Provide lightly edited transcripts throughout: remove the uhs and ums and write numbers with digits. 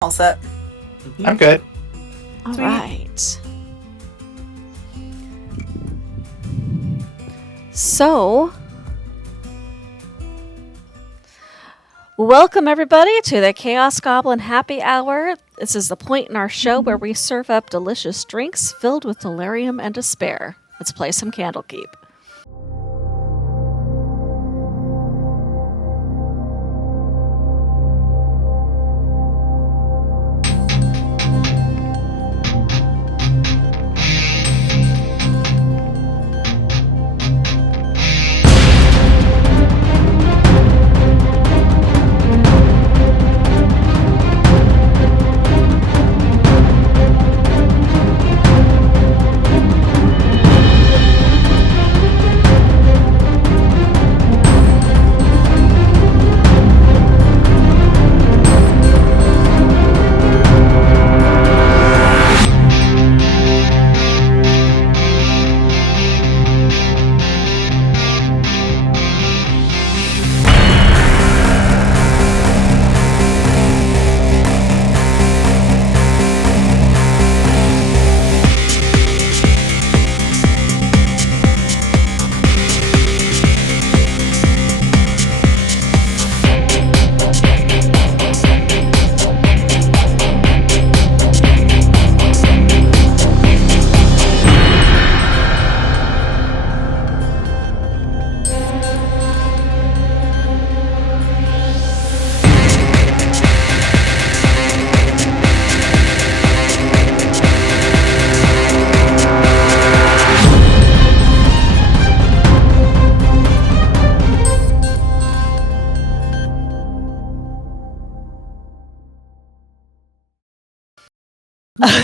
All set. I'm good. All Sweet. right. So, welcome everybody to the Chaos Goblin Happy Hour. This is the point in our show where we serve up delicious drinks filled with delirium and despair. Let's play some Candlekeep.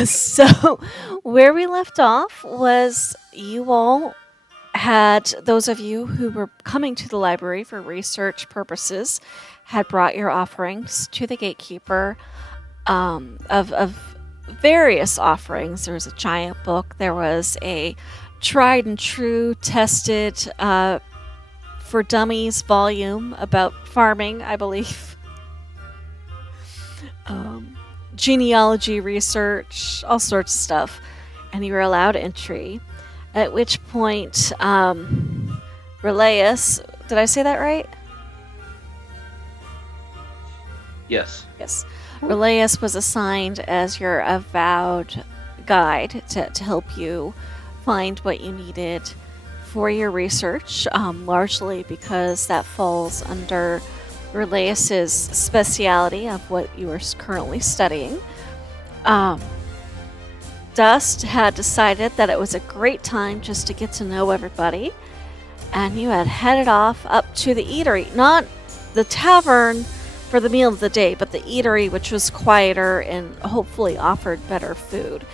So, where we left off was you all had, those of you who were coming to the library for research purposes, had brought your offerings to the gatekeeper of various offerings. There was a giant book, there was a tried and true, tested for dummies volume about farming, I believe. Genealogy research, all sorts of stuff, and you were allowed entry. At which point, Relayus, did I say that right? Yes. Yes. Relayus was assigned as your avowed guide to help you find what you needed for your research, largely because that falls under Relayus's speciality of what you are currently studying. Dust had decided that it was a great time just to get to know everybody, and you had headed off up to the eatery. Not the tavern for the meal of the day, but the eatery, which was quieter and hopefully offered better food.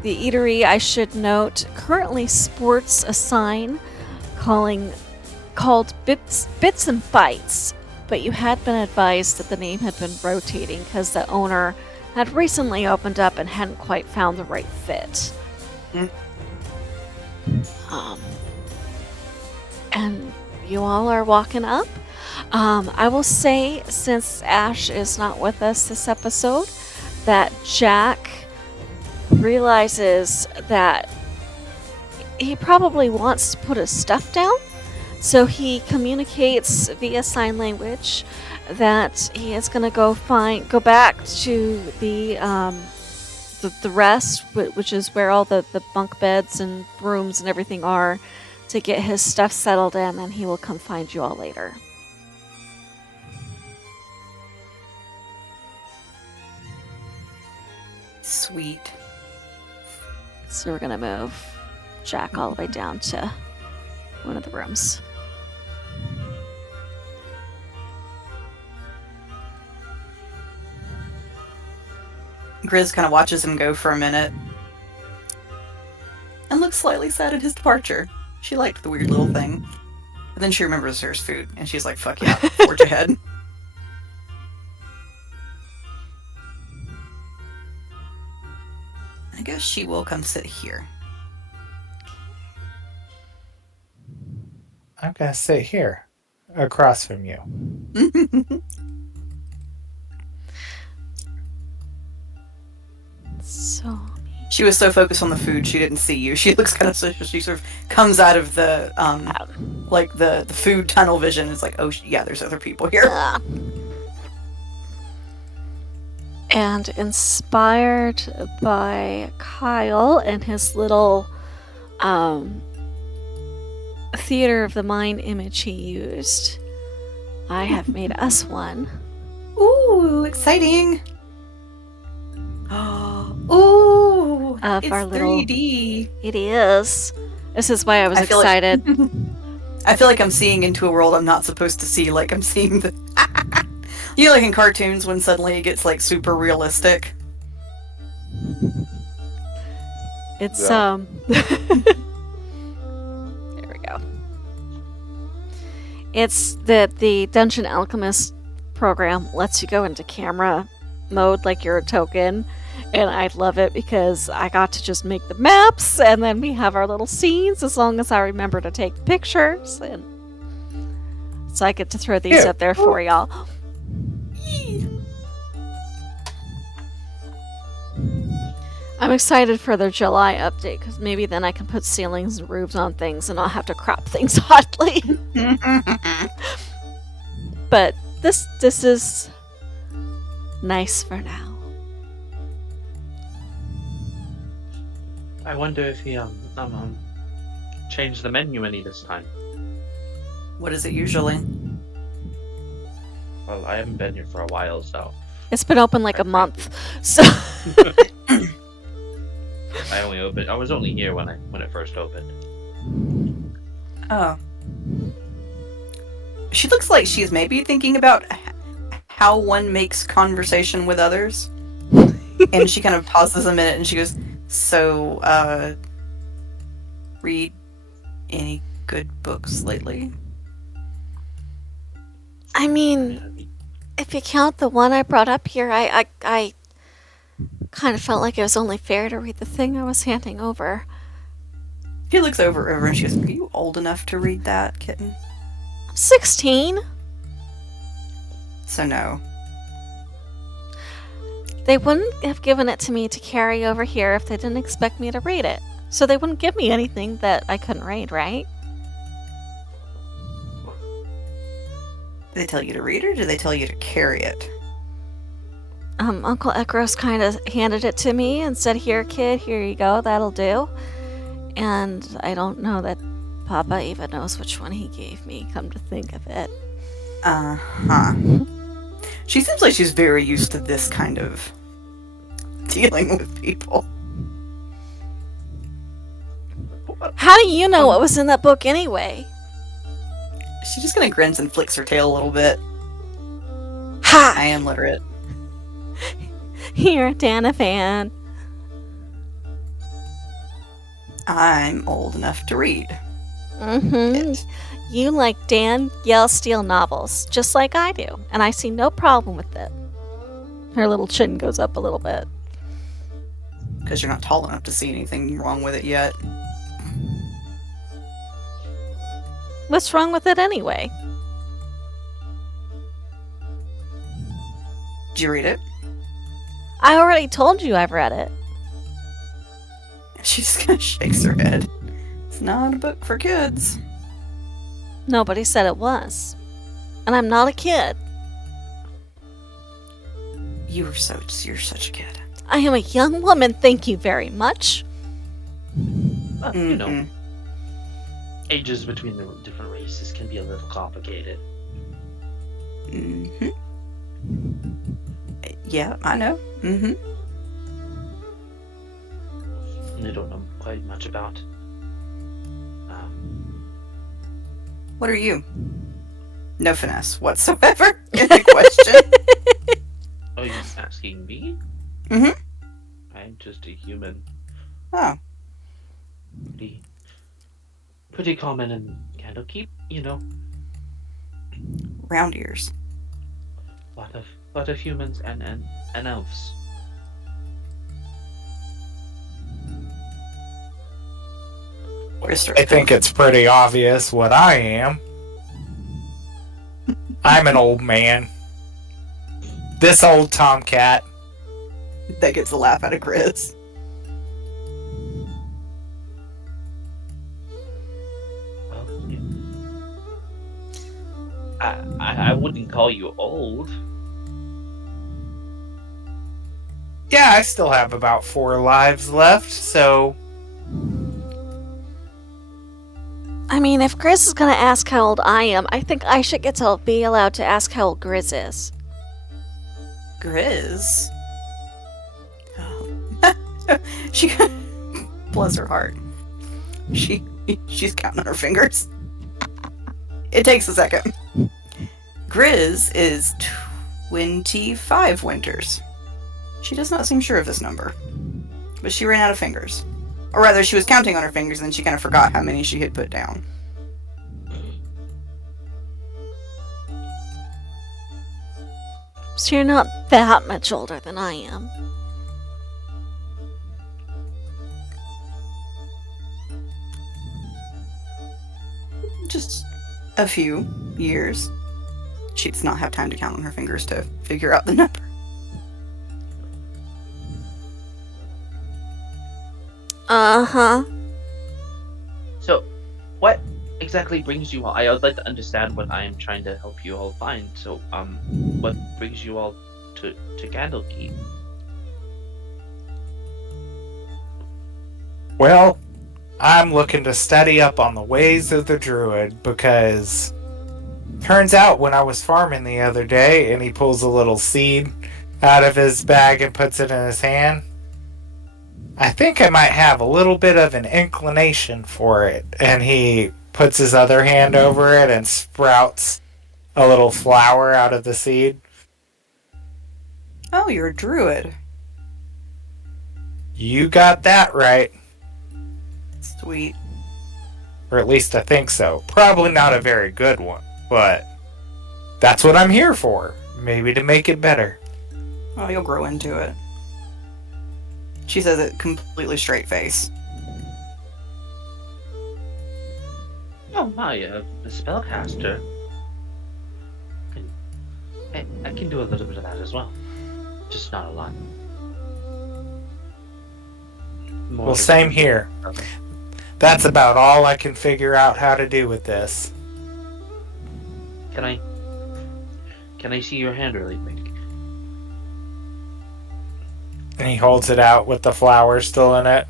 The eatery, I should note, currently sports a sign called Bits and Bites, but you had been advised that the name had been rotating because the owner had recently opened up and hadn't quite found the right fit. And you all are walking up. I will say, since Ash is not with us this episode, that Jack realizes that he probably wants to put his stuff down. So he communicates via sign language that he is going to go back to the rest, which is where all the bunk beds and rooms and everything are, to get his stuff settled in, and he will come find you all later. Sweet. So we're going to move Jack all the way down to one of the rooms. Grizz kind of watches him go for a minute and looks slightly sad at his departure. She liked the weird little thing. But then she remembers there's food, and she's like, fuck yeah, forge ahead. I guess she will come sit here. I'm going to sit here, across from you. So She was so focused on the food, she didn't see you. She looks kind of so she sort of comes out of the like the food tunnel vision. It's like, oh yeah, there's other people here. And inspired by Kyle and his little theater of the mind image he used, I have made us one. Ooh, exciting! Ooh, Of it's our little 3D. It is. This is why I was feel excited. I feel like I'm seeing into a world I'm not supposed to see. Like I'm seeing the. You know, like in cartoons when suddenly it gets like super realistic. It's Yeah. there we go. It's that the Dungeon Alchemist program lets you go into camera mode like you're a token, and I love it because I got to just make the maps and then we have our little scenes as long as I remember to take pictures, and so I get to throw these up there for y'all. I'm excited for their July update because maybe then I can put ceilings and roofs on things and not have to crop things oddly. But this is nice for now. I wonder if he changed the menu any this time. What is it usually? Well, I haven't been here for a while, so It's been open like a month, so I was only here when it first opened. Oh. She looks like she's maybe thinking about how one makes conversation with others. And she kind of pauses a minute and she goes, so, read any good books lately? I mean, if you count the one I brought up here, I kind of felt like it was only fair to read the thing I was handing over. She looks over and she goes, are you old enough to read that, kitten? I'm 16. So no. They wouldn't have given it to me to carry over here if they didn't expect me to read it. So they wouldn't give me anything that I couldn't read, right? Did they tell you to read it or did they tell you to carry it? Uncle Ekros kind of handed it to me and said, here, kid, here you go, that'll do. And I don't know that Papa even knows which one he gave me, come to think of it. Uh-huh. She seems like she's very used to this kind of dealing with people. How do you know what was in that book anyway? She just kind of grins and flicks her tail a little bit. Ha! I am literate. You're a Dana fan. I'm old enough to read. Mm-hmm. You like Dan Yellowsteel novels, just like I do, and I see no problem with it. Her little chin goes up a little bit. Because you're not tall enough to see anything wrong with it yet. What's wrong with it anyway? Did you read it? I already told you I've read it. She just kind of shakes her head. It's not a book for kids. Nobody said it was. And I'm not a kid. You're such a kid. I am a young woman, thank you very much. You know, ages between the different races can be a little complicated. Mm-hmm. Yeah, I know. Mm-hmm. I don't know quite much about. What are you? No finesse whatsoever in the question. Oh, you're asking me? Mm-hmm. I'm just a human. Oh. Pretty common in Candlekeep, you know. Round ears. Lot of humans and elves. I think it's pretty obvious what I am. I'm an old man. This old tomcat. That gets a laugh out of Chris. Well, yeah. I wouldn't call you old. Yeah, I still have about 4 lives left, so I mean, if Grizz is gonna ask how old I am, I think I should get to be allowed to ask how old Grizz is. Grizz? Oh. She, bless her heart. She's counting on her fingers. It takes a second. Grizz is 25 winters. She does not seem sure of this number, but she ran out of fingers. Or rather, she was counting on her fingers, and then she kind of forgot how many she had put down. So you're not that much older than I am. Just a few years. She does not have time to count on her fingers to figure out the number. Uh-huh. So, what exactly brings you all? I would like to understand what I am trying to help you all find. So, what brings you all to Candlekeep? well, I'm looking to study up on the ways of the druid because turns out when I was farming the other day and he pulls a little seed out of his bag and puts it in his hand, I think I might have a little bit of an inclination for it. And he puts his other hand over it and sprouts a little flower out of the seed. Oh, you're a druid. You got that right. Sweet. Or at least I think so. Probably not a very good one, but that's what I'm here for. Maybe to make it better. Oh, you'll grow into it. She says it completely straight face. Oh my, a spellcaster. I can do a little bit of that as well. Just not a lot. Well, same here. That's about all I can figure out how to do with this. Can I see your hand really quick? And he holds it out with the flower still in it.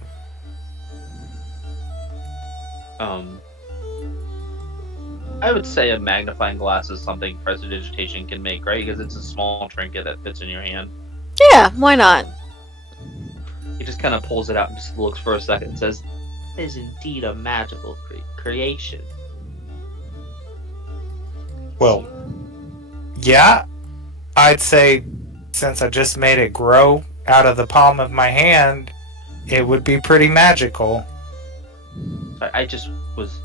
I would say a magnifying glass is something prestidigitation can make, right? Because it's a small trinket that fits in your hand. Yeah, why not? He just kind of pulls it out and just looks for a second and says, "It is indeed a magical creation." Well, yeah, I'd say since I just made it grow out of the palm of my hand, it would be pretty magical. So I just was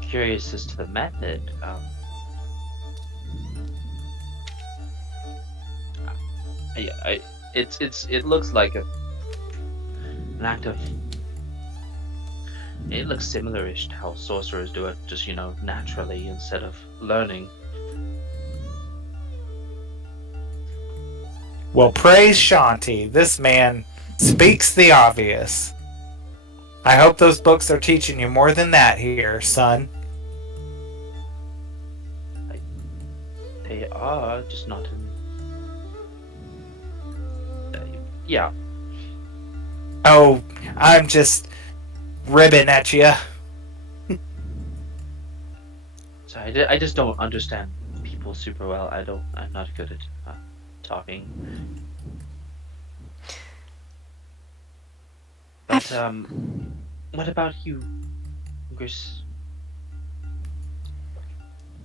curious as to the method. It looks like an act of. It looks similar-ish to how sorcerers do it, just naturally instead of learning. Well, praise Shanti. This man speaks the obvious. I hope those books are teaching you more than that here, son. They are, just not in. Yeah. Oh, I'm just ribbing at you. So I just don't understand people super well. I'm not good at talking. But what about you, Gris?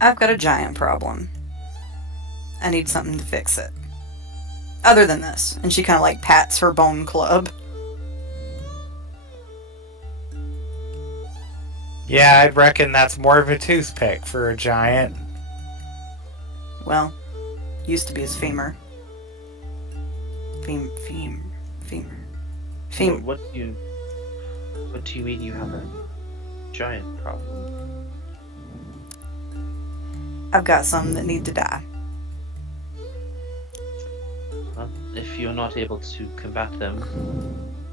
I've got a giant problem. I need something to fix it. Other than this. And she kind of like pats her bone club. Yeah, I'd reckon that's more of a toothpick for a giant. Well, used to be his femur. Femur. What do you mean you have a giant problem? I've got some that need to die. Huh? if you're not able to combat them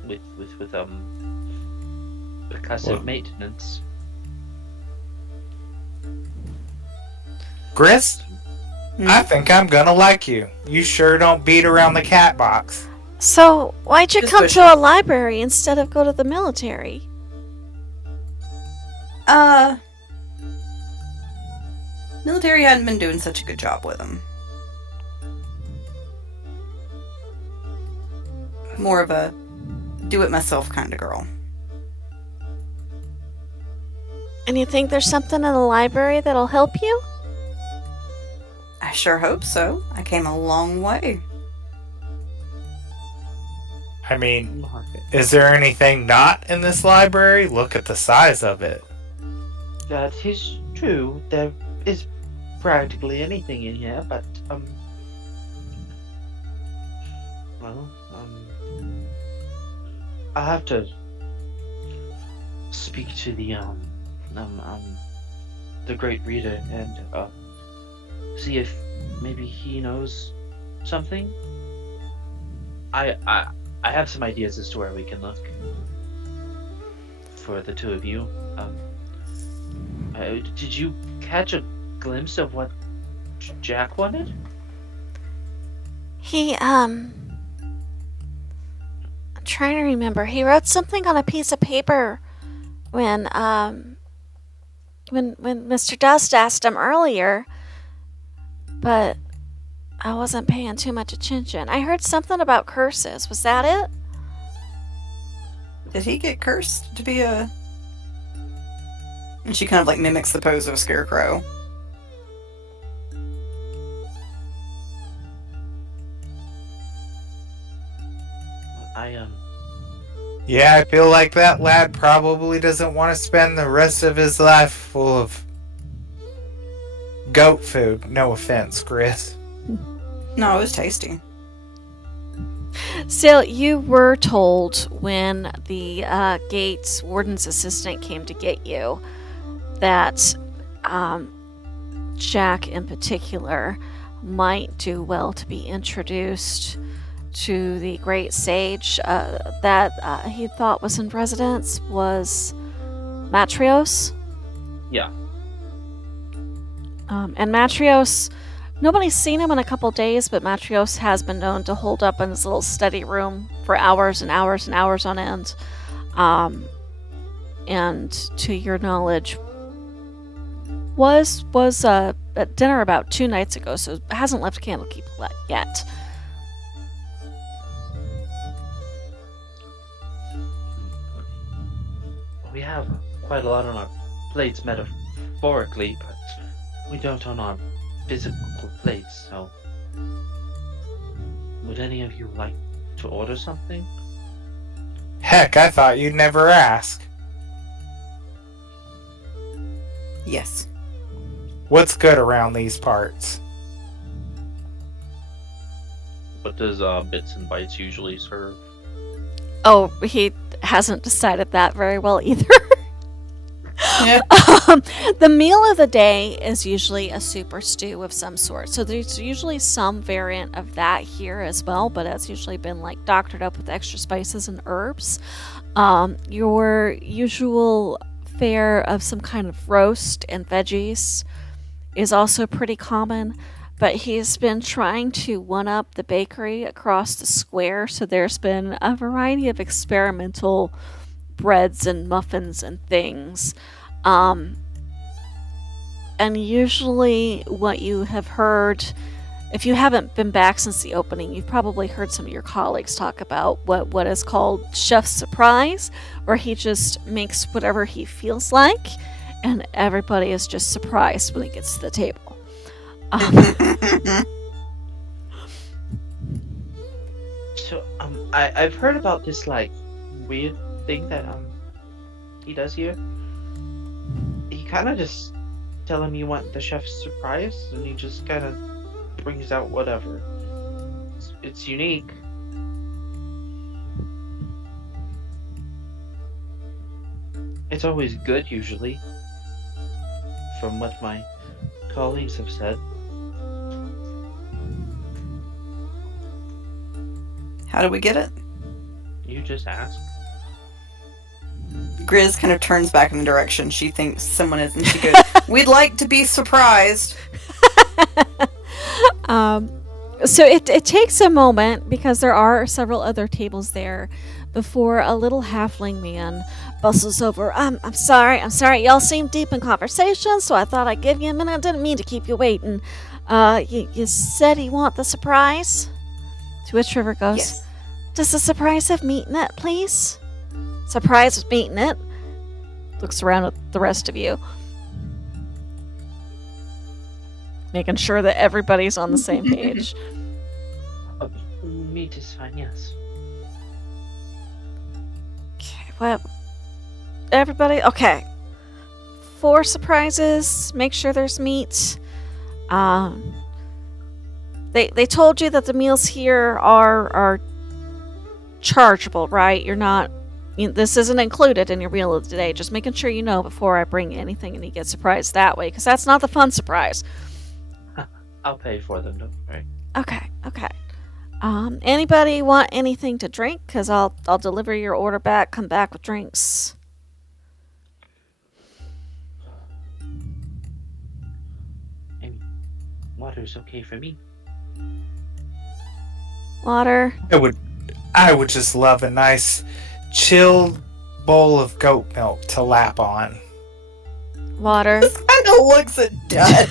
with percussive Well- maintenance, Gris, I think I'm gonna like you. You sure don't beat around the cat box. So, why'd you Just come wishing. to a library instead of go to the military? Military hadn't been doing such a good job with him. More of a do-it-myself kind of girl. And you think there's something in the library that'll help you? I sure hope so. I came a long way. I mean, is there anything not in this library? Look at the size of it. that is true. There is practically anything in here, but I have to speak to the great reader and see if maybe he knows something. I have some ideas as to where we can look for the two of you. Did you catch a glimpse of what Jack wanted? I'm trying to remember. He wrote something on a piece of paper when Mr. Dust asked him earlier, but I wasn't paying too much attention. I heard something about curses. Was that it? Did he get cursed to be a... And she kind of like mimics the pose of a scarecrow. Yeah, I feel like that lad probably doesn't want to spend the rest of his life full of goat food. No offense, Gris. No, it was tasty. So you were told when the gate's warden's assistant came to get you that Jack in particular might do well to be introduced to the great sage that he thought was in residence was Matrios. Yeah. And Matrios, nobody's seen him in a couple days, but Matrios has been known to hold up in his little study room for hours and hours and hours on end. And to your knowledge, was at dinner about 2 nights ago, so hasn't left Candlekeep yet. We have quite a lot on our plates metaphorically, but we don't on our physical plates, so would any of you like to order something? Heck, I thought you'd never ask. Yes. What's good around these parts? What does Bits and Bites usually serve? Oh, he hasn't decided that very well either. Yeah. The meal of the day is usually a super stew of some sort. So there's usually some variant of that here as well, but it's usually been like doctored up with extra spices and herbs. Your usual fare of some kind of roast and veggies is also pretty common, but he's been trying to one-up the bakery across the square, so there's been a variety of experimental breads and muffins and things. And usually what you have heard, if you haven't been back since the opening, you've probably heard some of your colleagues talk about what is called Chef's Surprise, where he just makes whatever he feels like, and everybody is just surprised when he gets to the table. So I've heard about this like weird thing that he does here. He kind of just tell him you want the chef's surprise, and he just kind of brings out whatever. It's unique. It's always good, usually, from what my colleagues have said. How do we get it? You just ask. Grizz kind of turns back in the direction she thinks someone is, and she goes, "We'd like to be surprised." So it takes a moment because there are several other tables there before a little halfling man bustles over. I'm sorry, y'all seem deep in conversation, so I thought I'd give you a minute. I didn't mean to keep you waiting. You said you want the surprise? To which River goes, Yes. Does the surprise have meat in it, please? Surprise with meat in it? Looks around at the rest of you. Making sure that everybody's on the same page. Meat is fine, yes. Okay, well, everybody, okay. 4 surprises. Make sure there's meat. They told you that the meals here are chargeable, right? This isn't included in your meal of the day. Just making sure you know before I bring anything and you get surprised that way, because that's not the fun surprise. I'll pay for them, don't worry. Okay. Anybody want anything to drink? Because I'll deliver your order back. Come back with drinks. Water's okay for me. Water. I would just love a nice chilled bowl of goat milk to lap on. Water. This kind of looks at Dud.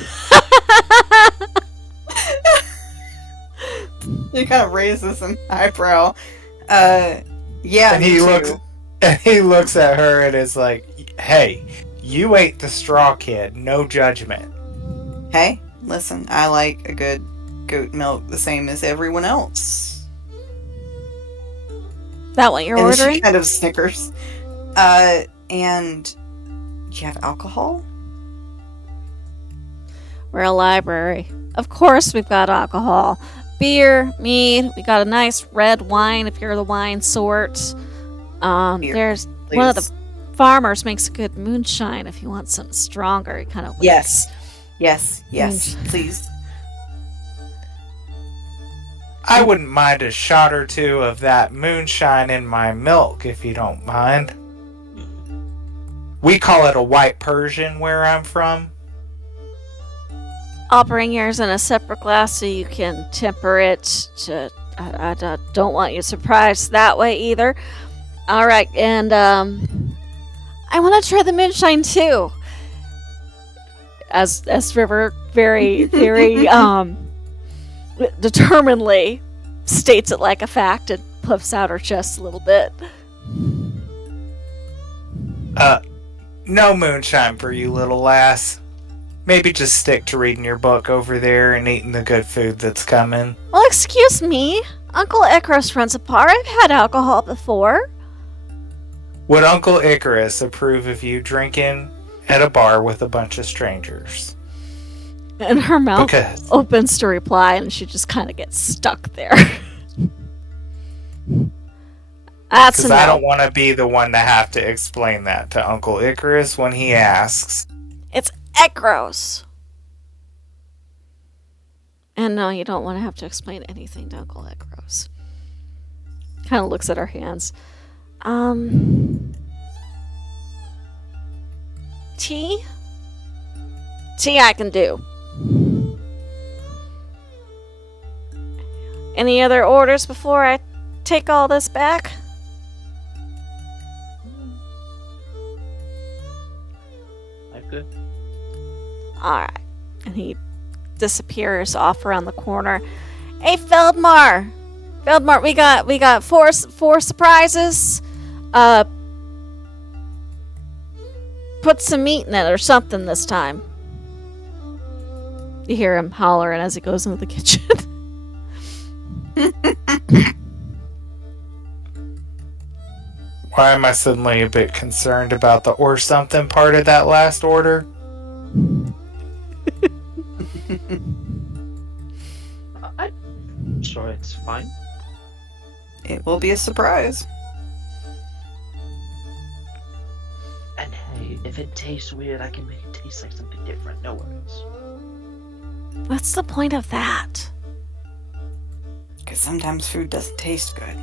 He kind of raises an eyebrow. Yeah. And me he too. looks at her and is like, "Hey, you ate the straw kid. No judgment." Hey, listen, I like a good goat milk the same as everyone else. That what you're And ordering? she kind of snickers. And do you have alcohol? We're a library. Of course we've got alcohol. Beer, mead, we got a nice red wine if you're the wine sort. Beer, There's please. one of the farmers makes a good moonshine if you want something stronger. He kind of Yes. Yes, please. I wouldn't mind a shot or two of that moonshine in my milk, if you don't mind. We call it a white Persian where I'm from. I'll bring yours in a separate glass so you can temper it. I don't want you surprised that way either. All right, and I want to try the moonshine too. As River very determinedly states it like a fact and puffs out her chest a little bit. No moonshine for you, little lass. Maybe just stick to reading your book over there and eating the good food that's coming. Well, excuse me. Uncle Icarus runs a bar. I've had alcohol before. Would Uncle Icarus approve of you drinking at a bar with a bunch of strangers? And her mouth Because opens to reply, and she just kind of gets stuck there. That's a no. I don't want to be the one to have to explain that to Uncle Icarus when he asks. It's Ekros. And no, you don't want to have to explain anything to Uncle Ekros. Kind of looks at her hands. Tea? Tea I can do. Any other orders before I take all this back? I'm good. Alright. And he disappears off around the corner. Hey, Feldmar! Feldmar, we got four surprises. Put some meat in it or something this time. You hear him hollering as he goes into the kitchen. Why am I suddenly a bit concerned about the or something part of that last order? I'm sure it's fine. It will be a surprise. And hey, if it tastes weird, I can make it taste like something different. No worries. What's the point of that? Because sometimes food doesn't taste good.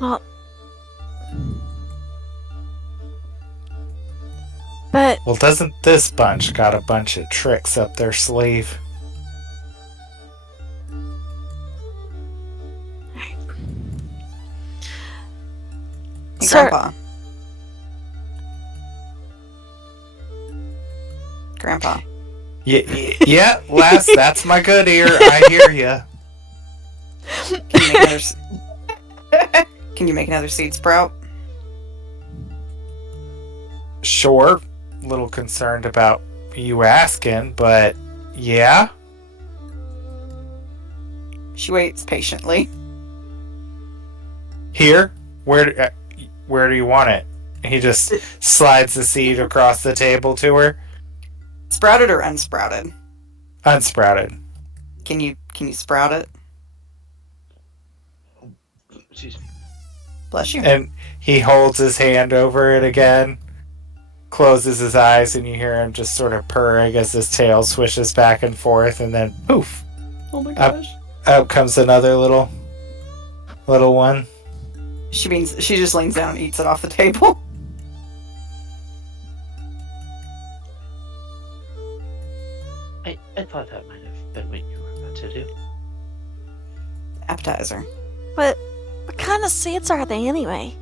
Well, but Well, doesn't this bunch got a bunch of tricks up their sleeve? Hey, Sir- Grandpa. Grandpa. Yeah, lass, that's my good ear. I hear ya. Can you make another? Can you make another seed sprout? Sure, a little concerned about you asking, but yeah. She waits patiently. Here, where do you want it? He just slides the seed across the table to her. Sprouted or unsprouted? Unsprouted. Can you sprout it? Excuse me. Bless you. And he holds his hand over it again, closes his eyes, and you hear him just sort of purring as his tail swishes back and forth, and then poof! Oh my gosh. Out comes another little one. She just leans down and eats it off the table. I thought that might have been what you were about to do. Appetizer. what kind of seeds are they anyway?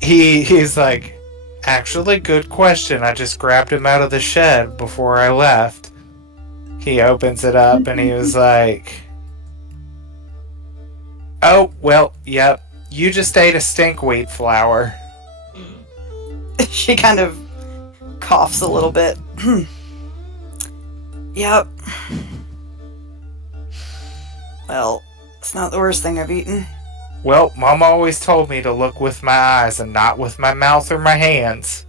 He's like, actually, good question. I just grabbed him out of the shed before I left. He opens it up and he was like, oh, well, yep, you just ate a stinkweed flower. She kind of coughs a little bit. Yep. Well, it's not the worst thing I've eaten. Well, Mom always told me to look with my eyes and not with my mouth or my hands.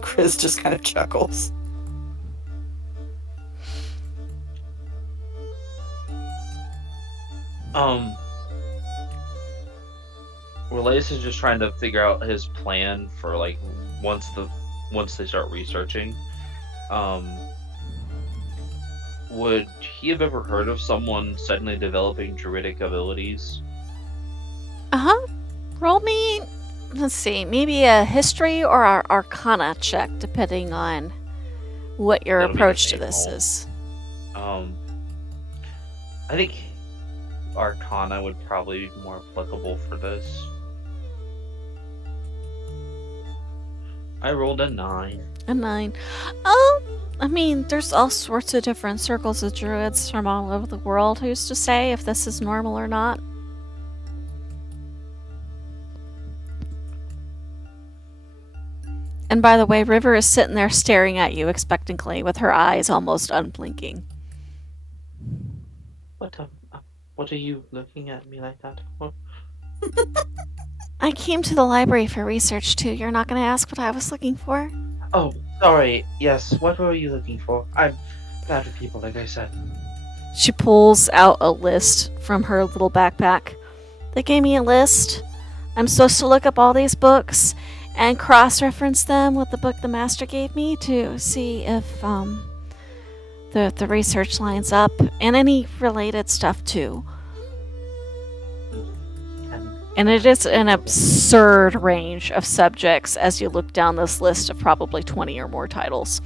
Chris just kind of chuckles. Relace is just trying to figure out his plan for like once they start researching. Would he have ever heard of someone suddenly developing druidic abilities? Roll me, let's see, maybe a history or our arcana check, depending on what your That'll be the approach to same this roll. is. I think Arcana would probably be more applicable for this. I rolled a 9. A 9. I mean, there's all sorts of different circles of druids from all over the world. Who's to say if this is normal or not? And by the way, River is sitting there staring at you expectantly with her eyes almost unblinking. What are you looking at me like that for? I came to the library for research too. You're not going to ask what I was looking for? Oh, sorry. Yes, what were you looking for? I'm bad with people, like I said. She pulls out a list from her little backpack. They gave me a list. I'm supposed to look up all these books and cross-reference them with the book the master gave me to see if the research lines up, and any related stuff too. And it is an absurd range of subjects as you look down this list of probably 20 or more titles.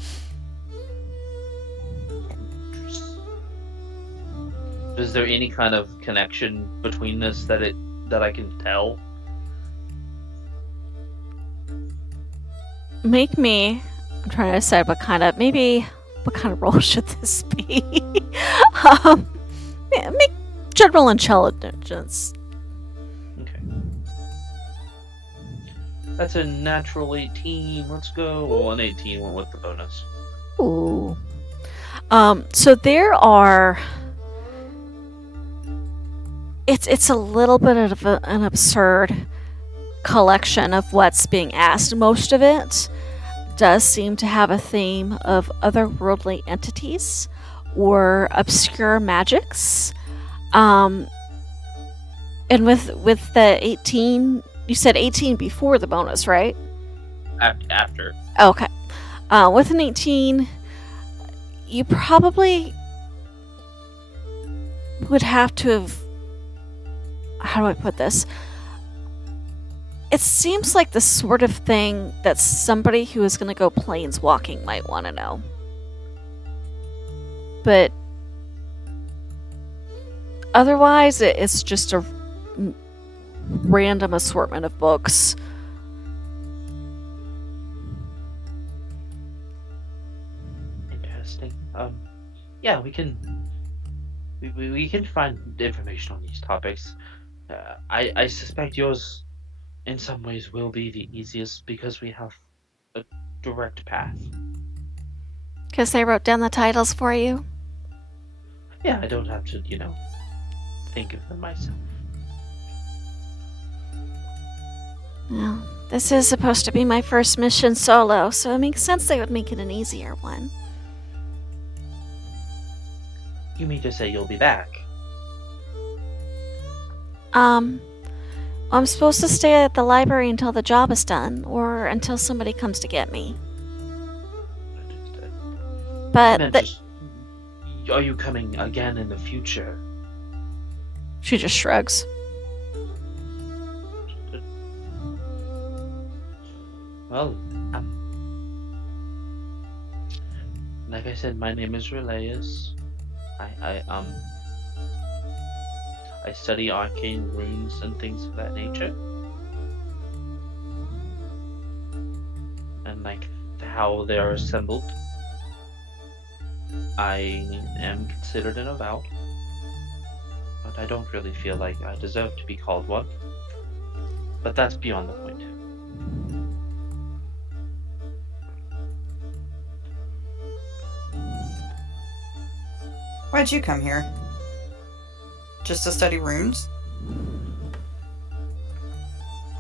Is there any kind of connection between this that I can tell? Make me, I'm trying to decide what kind of role should this be? Make general intelligence. Okay. That's a natural 18. Let's go. Well, an 18 went with the bonus. Ooh. So there are. It's a little bit of an absurd collection of what's being asked. Most of it does seem to have a theme of otherworldly entities or obscure magics. And with the 18, you said 18 before the bonus, right? after. Okay. With an 18, you probably would have to have. How do I put this? It seems like the sort of thing that somebody who is going to go planeswalking might want to know. But otherwise, it's just a random assortment of books. Interesting. Yeah, we can find information on these topics. I suspect yours, in some ways, will be the easiest because we have a direct path. Because they wrote down the titles for you? Yeah, I don't have to, think of them myself. Well, this is supposed to be my first mission solo, so it makes sense they would make it an easier one. You mean to say you'll be back? I'm supposed to stay at the library until the job is done, or until somebody comes to get me. I But meant just, are you coming again in the future? she just shrugs. Well, like I said, my name is Relayus. I study arcane runes and things of that nature. And like how they are assembled. I am considered an avowed. But I don't really feel like I deserve to be called one. But that's beyond the point. Why'd you come here? Just to study runes?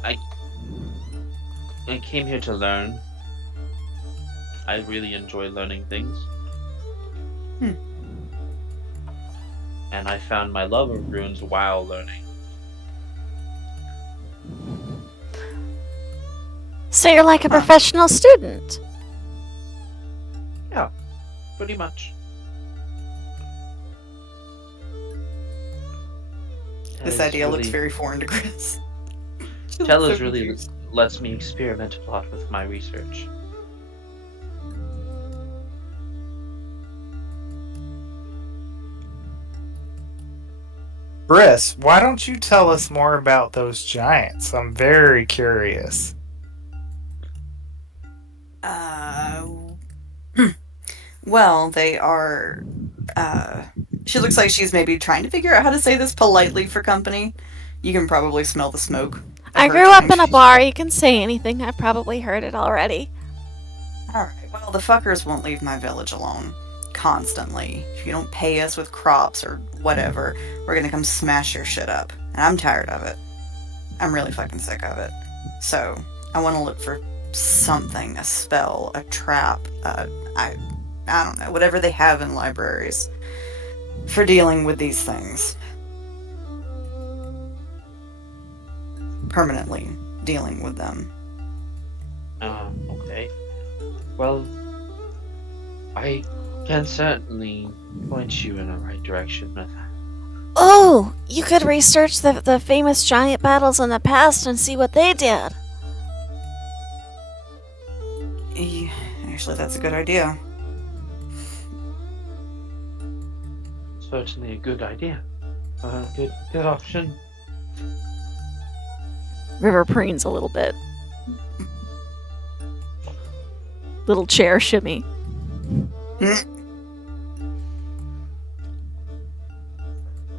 I came here to learn. I really enjoy learning things. And I found my love of runes while learning. So you're like a professional student. Yeah, pretty much. This idea looks very foreign to Chris. Tella's So really confused. lets me experiment a lot with my research. Briss, why don't you tell us more about those giants? I'm very curious. Well, they are. She looks like she's maybe trying to figure out how to say this politely for company. You can probably smell the smoke. of I her grew up trying in a to- bar. You can say anything. I've probably heard it already. Alright, well, the fuckers won't leave my village alone. Constantly. If you don't pay us with crops or whatever, we're gonna come smash your shit up. And I'm tired of it. I'm really fucking sick of it. So, I want to look for something, a spell, a trap, I don't know, whatever they have in libraries for dealing with these things. Permanently dealing with them. Okay. Well, I can certainly point you in the right direction with that. Oh, you could research the famous giant battles in the past and see what they did. Actually, that's a good idea. Certainly a good idea. Good option. River preens a little bit. Little chair shimmy.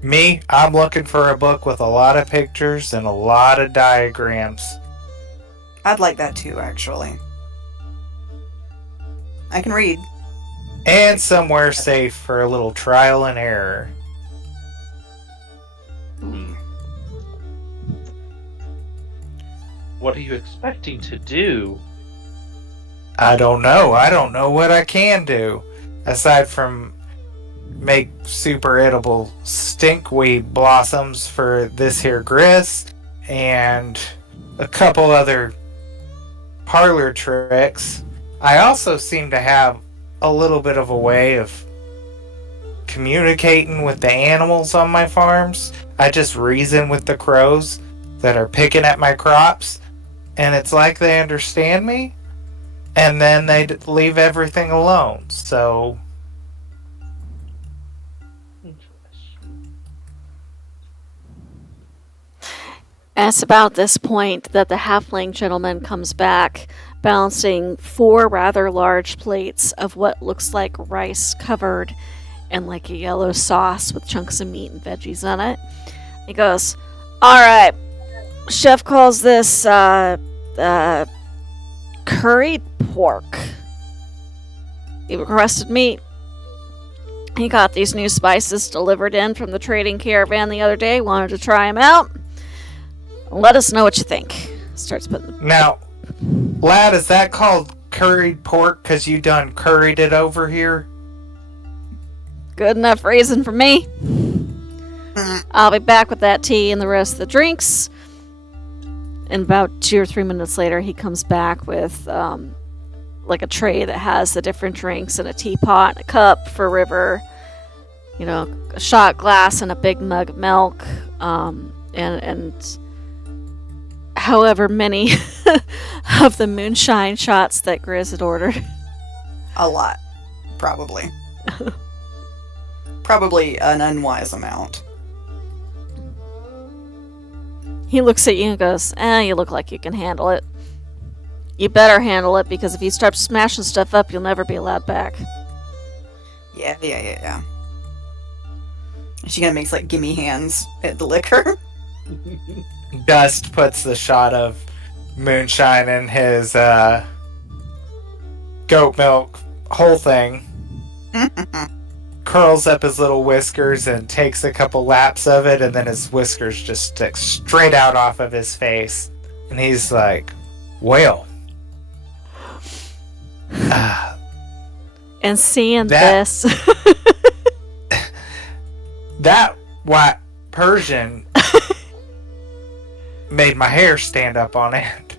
Me, I'm looking for a book with a lot of pictures and a lot of diagrams. I'd like that too, actually. I can read. And somewhere safe for a little trial and error. What are you expecting to do? I don't know. I don't know what I can do. Aside from make super edible stinkweed blossoms for this here grist and a couple other parlor tricks, I also seem to have a little bit of a way of communicating with the animals on my farms. I just reason with the crows that are picking at my crops, and it's like they understand me, and then they leave everything alone. So And it's about this point that the halfling gentleman comes back, balancing 4 rather large plates of what looks like rice covered in like a yellow sauce with chunks of meat and veggies on it. He goes, "Alright, chef calls this curried pork. He requested meat. He got these new spices delivered in from the trading caravan the other day, wanted to try them out. Let us know what you think." Starts putting now, lad, is that called curried pork because you done curried it over here? good enough reason for me. I'll be back with that tea and the rest of the drinks. And about 2 or 3 minutes later, he comes back with like a tray that has the different drinks and a teapot and a cup for River, you know, a shot glass and a big mug of milk, and however many of the moonshine shots that Grizz had ordered. A lot, probably. Probably an unwise amount. He looks at you and goes, you look like you can handle it. You better handle it, because if you start smashing stuff up, you'll never be allowed back. Yeah. She kind of makes like gimme hands at the liquor. Dust puts the shot of moonshine in his goat milk whole thing, curls up his little whiskers and takes a couple laps of it, and then his whiskers just stick straight out off of his face. And he's like, well. And seeing this... that white Persian made my hair stand up on end.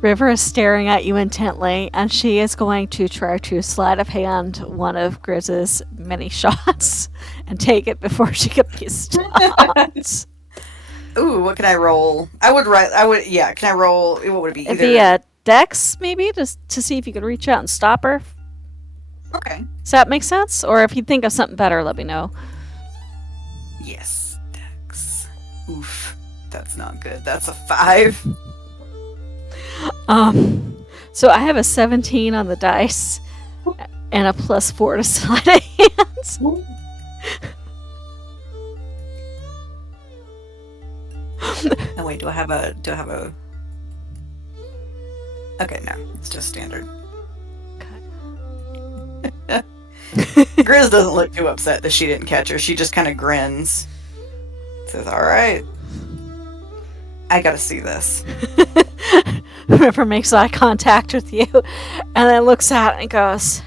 River is staring at you intently, and she is going to try to sleight of hand one of Grizz's mini shots and take it before she can be stopped. Ooh, what can I roll? Can I roll, what would it be? It'd be a dex, maybe, to see if you could reach out and stop her. Okay. Does that make sense? Or if you think of something better, let me know. Yes, Dex. Oof, that's not good. That's a 5. So I have a 17 on the dice and a +4 to sleight of hands. Oh wait, do I have a? Okay, no, it's just standard. Grizz doesn't look too upset that she didn't catch her. She just kind of grins. Says, "All right, I gotta see this." River makes eye contact with you and then looks out and goes,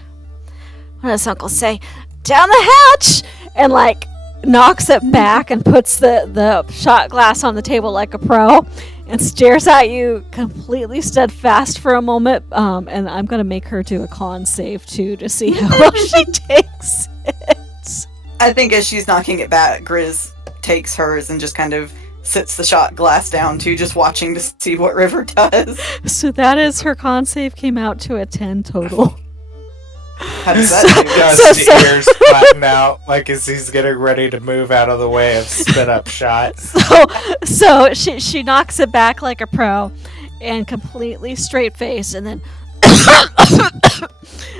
"What does Uncle say? Down the hatch!" And like knocks it back and puts the shot glass on the table like a pro and stares at you completely steadfast for a moment. And I'm going to make her do a con save too to see how well she takes it. I think as she's knocking it back, Grizz takes hers and just kind of sits the shot glass down too, just watching to see what River does. So that is her con save came out to a 10 total. How does that do? Dust ears flatten out like as he's getting ready to move out of the way of spit up shot. So she knocks it back like a pro and completely straight face, and then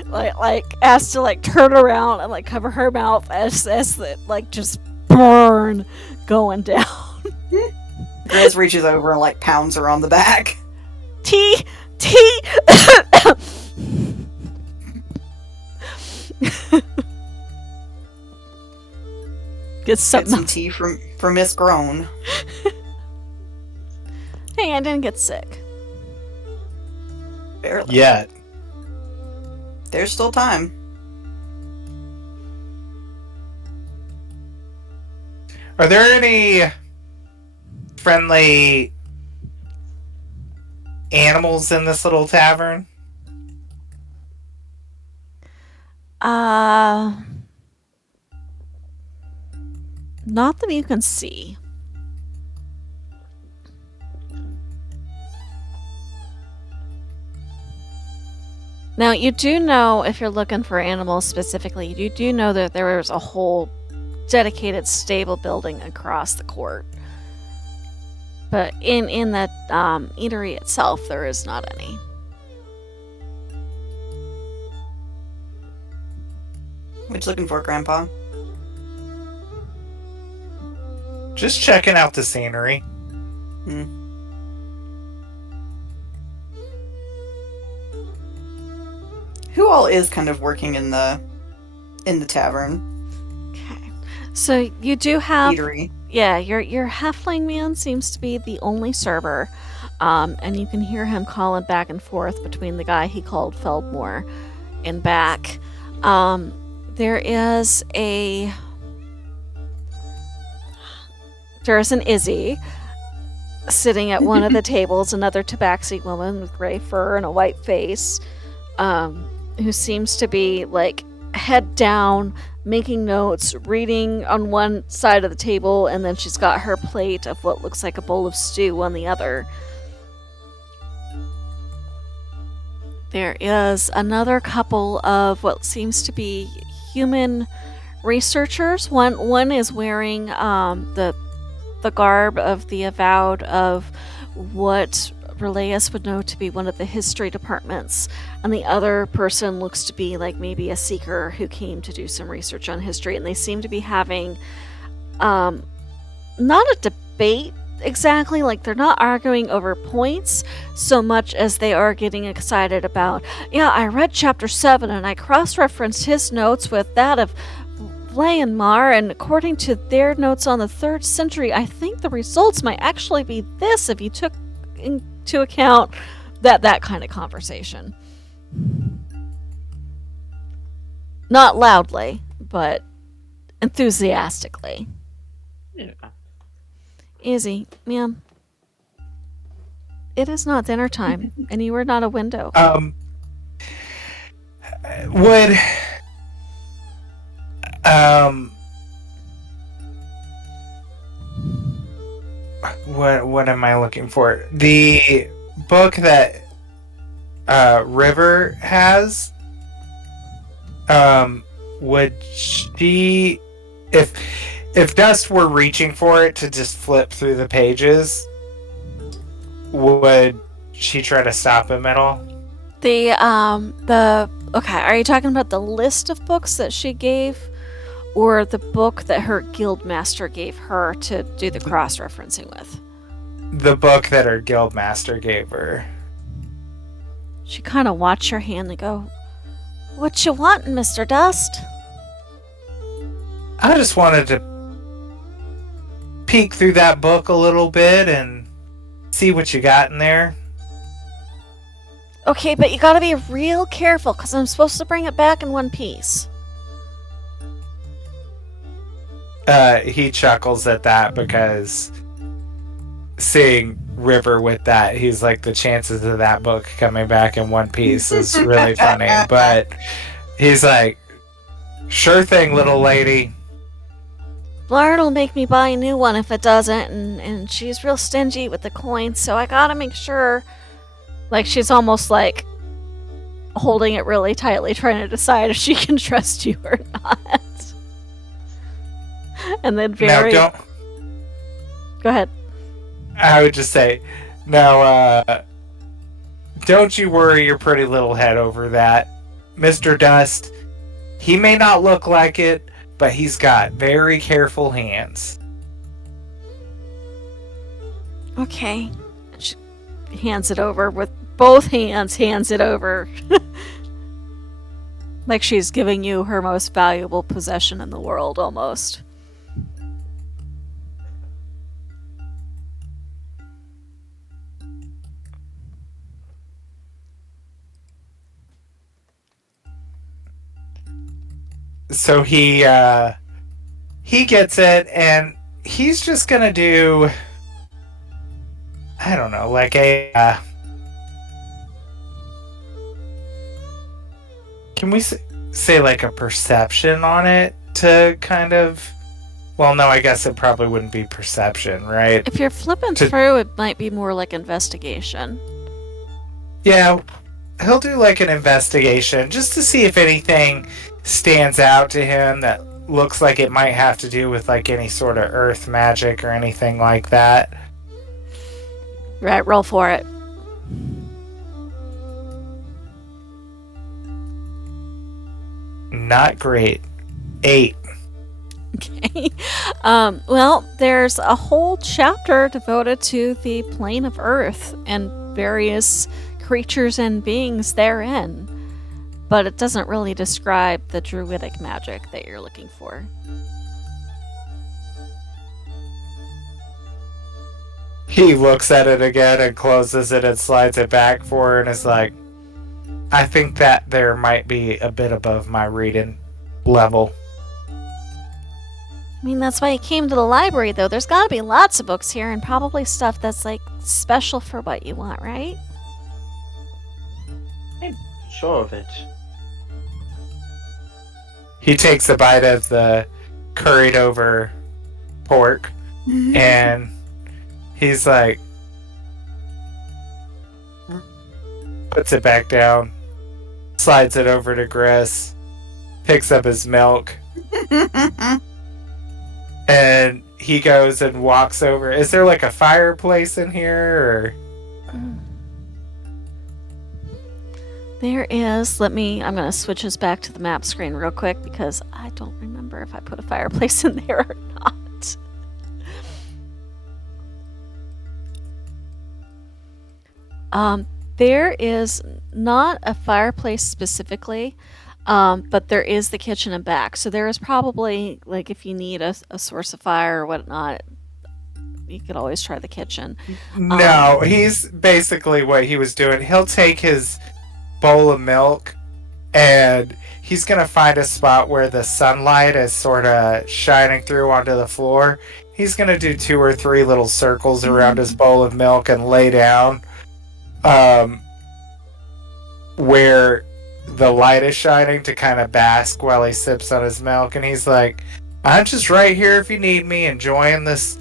like has to like turn around and like cover her mouth as the like just burn going down. Grizz reaches over and like pounds her on the back. Tea. Get Get something. some tea from Miss Grown. Hey, I didn't get sick. Barely. Yet. There's still time. Are there any friendly animals in this little tavern? Not that you can see. Now, you do know, if you're looking for animals specifically, you do know that there is a whole dedicated stable building across the court. But in the eatery itself, there is not any. What you looking for, Grandpa? Just checking out the scenery. Who all is kind of working in the tavern Okay. So you do have... eatery? Yeah, your halfling man seems to be the only server, and you can hear him calling back and forth between the guy he called Feldmore and back. There's an Izzy sitting at one of the tables, another tabaxi woman with gray fur and a white face, who seems to be like head down, making notes, reading on one side of the table, and then she's got her plate of what looks like a bowl of stew on the other. There is another couple of what seems to be human researchers. One is wearing the garb of the avowed of what Relayus would know to be one of the history departments, and the other person looks to be like maybe a seeker who came to do some research on history, and they seem to be having not a debate exactly, like they're not arguing over points so much as they are getting excited about, yeah, I read chapter 7 and I cross-referenced his notes with that of Vlayanmar, and according to their notes on the 3rd century, I think the results might actually be this if you took into account that kind of conversation. Not loudly, but enthusiastically. Yeah. Izzy, ma'am, it is not dinner time, and you are not a window. Would what am I looking for? The book that River has. Would she, if Dust were reaching for it to just flip through the pages, would she try to stop him at all? Okay, are you talking about the list of books that she gave, or the book that her guildmaster gave her to do the cross-referencing with? The book that her guildmaster gave her. She kind of watched her hand and go, "What you wantin', Mr. Dust?" I just wanted to peek through that book a little bit and see what you got in there. Okay, but you gotta be real careful, because I'm supposed to bring it back in one piece. He chuckles at that because seeing River with that, he's like, the chances of that book coming back in one piece is really funny. But he's like, sure thing, little lady. Blarn will make me buy a new one if it doesn't, and she's real stingy with the coins, so I gotta make sure. Like, she's almost like holding it really tightly, trying to decide if she can trust you or not. And then very... Now, Go ahead. I would just say, now, don't you worry your pretty little head over that. Mr. Dust, he may not look like it, but he's got very careful hands. Okay. She hands it over with both hands, hands it over. Like she's giving you her most valuable possession in the world, almost. So he gets it, and he's just gonna do, I don't know, like a Can we say like a perception on it to kind of? Well, no, I guess it probably wouldn't be perception, right? If you're flipping through, it might be more like investigation. Yeah, he'll do like an investigation just to see if anything stands out to him that looks like it might have to do with like any sort of earth magic or anything like that. Right, roll for it. Not great. 8. Okay. Well, there's a whole chapter devoted to the plane of Earth and various creatures and beings therein, but it doesn't really describe the druidic magic that you're looking for. He looks at it again and closes it and slides it back for her and is like, I think that there might be a bit above my reading level. I mean, that's why you came to the library, though. There's got to be lots of books here and probably stuff that's, like, special for what you want, right? I'm sure of it. He takes a bite of the curried over pork and he's like, puts it back down, slides it over to Gris, picks up his milk, and he goes and walks over. Is there like a fireplace in here, or? There is. I'm going to switch us back to the map screen real quick because I don't remember if I put a fireplace in there or not. There is not a fireplace specifically, but there is the kitchen and back. So there is probably, like, if you need a source of fire or whatnot, you could always try the kitchen. No, he's basically what he was doing. He'll take his bowl of milk and he's going to find a spot where the sunlight is sort of shining through onto the floor. He's going to do 2 or 3 little circles around his bowl of milk and lay down where the light is shining to kind of bask while he sips on his milk. And he's like, I'm just right here if you need me, enjoying this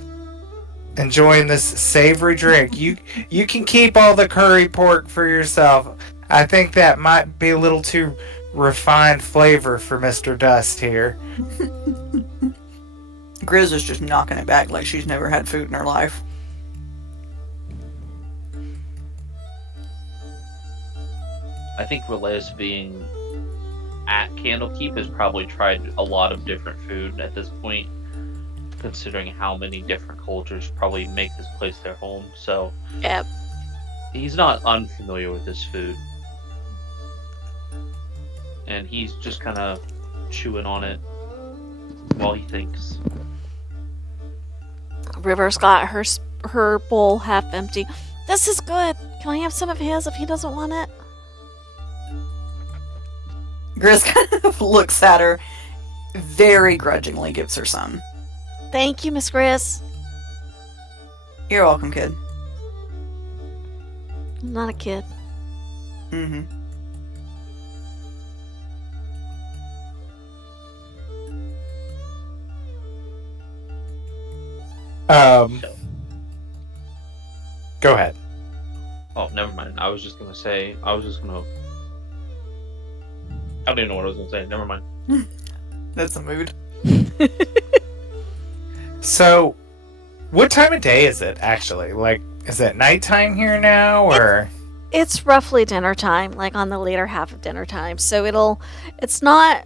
savory drink. You can keep all the curry pork for yourself. I think that might be a little too refined flavor for Mr. Dust here. Grizz is just knocking it back like she's never had food in her life. I think Relays being at Candlekeep has probably tried a lot of different food at this point, considering how many different cultures probably make this place their home. So Yep. he's not unfamiliar with this food. And he's just kind of chewing on it while he thinks. River's got her bowl half empty. This is good. Can I have some of his if he doesn't want it? Grizz kind of looks at her, very grudgingly gives her some. Thank you, Miss Gris. You're welcome, kid. I'm not a kid. Mm-hmm. So, Go ahead. oh, never mind. I don't even know what I was going to say. Never mind. That's the mood. So, what time of day is it actually? Like, is it nighttime here now, or? It's roughly dinner time, like on the later half of dinner time. So it's not,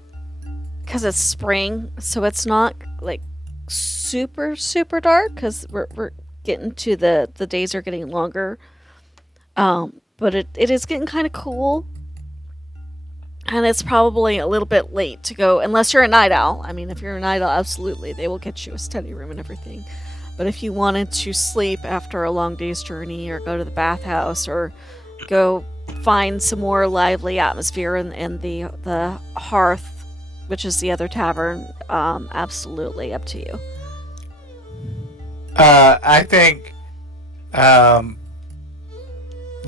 because it's spring, so it's not like super, super dark, because we're getting to the days are getting longer. But it is getting kind of cool. And it's probably a little bit late to go, unless you're a night owl. I mean, if you're a night owl, absolutely, they will get you a study room and everything. But if you wanted to sleep after a long day's journey, or go to the bathhouse, or go find some more lively atmosphere in the hearth, which is the other tavern, absolutely up to you. I think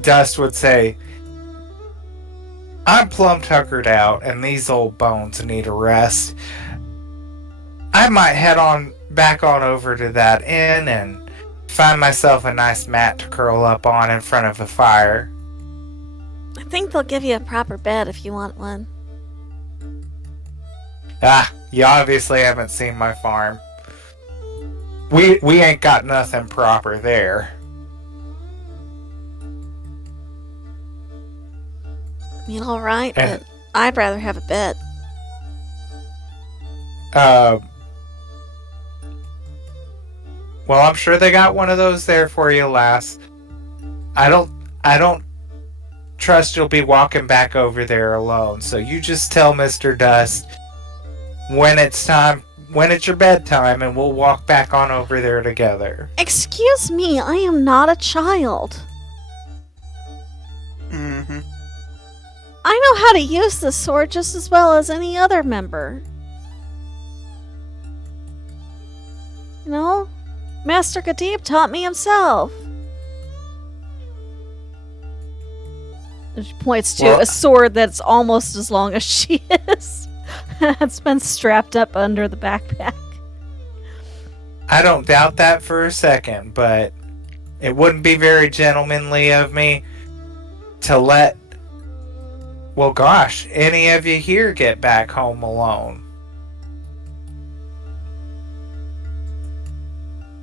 Dust would say, I'm plumb tuckered out, and these old bones need a rest. I might head on back on over to that inn and find myself a nice mat to curl up on in front of a fire. I think they'll give you a proper bed if you want one. Ah, you obviously haven't seen my farm. We ain't got nothing proper there. I mean, alright, And- but I'd rather have a bed. Well, I'm sure they got one of those there for you, lass. I don't trust you'll be walking back over there alone. So you just tell Mr. Dust when it's your bedtime, and we'll walk back on over there together. Excuse me, I am not a child. Mm-hmm. I know how to use this sword just as well as any other member. You know, Master Kadib taught me himself. And she points to Well- a sword that's almost as long as she is. It's been strapped up under the backpack. I don't doubt that for a second, but it wouldn't be very gentlemanly of me to let, well, gosh, any of you here get back home alone.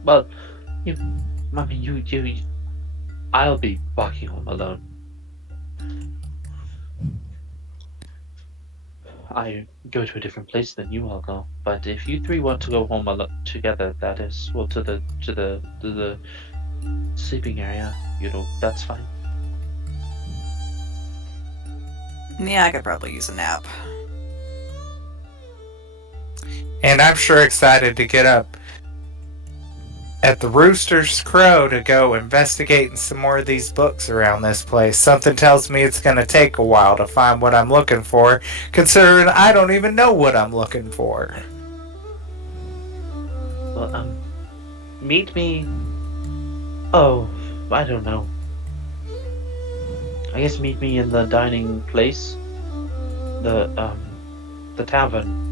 Well, I'll be walking home alone. I go to a different place than you all go. But if you three want to go home together, that is, well, to the sleeping area, that's fine. Yeah, I could probably use a nap. And I'm sure excited to get up at the rooster's crow to go investigating some more of these books around this place. Something tells me it's going to take a while to find what I'm looking for, considering I don't even know what I'm looking for. Well, meet me. Oh, I don't know. I guess meet me in the dining place, the tavern,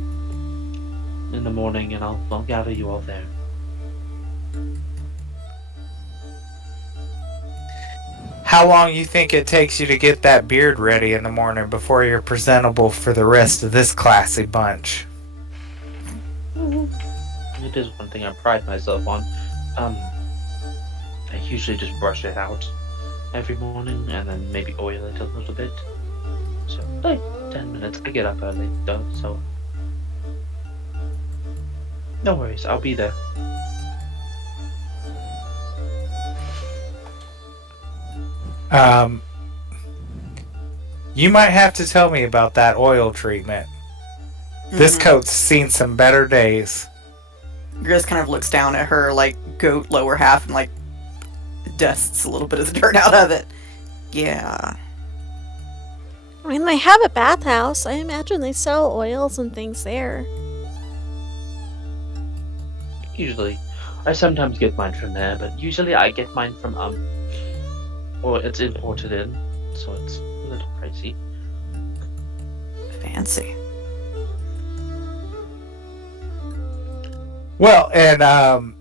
in the morning, and I'll gather you all there. How long you think it takes you to get that beard ready in the morning before you're presentable for the rest of this classy bunch? It is one thing I pride myself on. I usually just brush it out every morning and then maybe oil it a little bit. So, like 10 minutes. I get up early though, so no worries, I'll be there. You might have to tell me about that oil treatment. This Mhm. coat's seen some better days. Grizz kind of looks down at her, like, goat lower half and, like, dusts a little bit of the dirt out of it. Yeah. I mean, they have a bathhouse. I imagine they sell oils and things there. Usually. I sometimes get mine from there, but usually I get mine from, or it's imported in, so it's a little pricey. Fancy. Well, and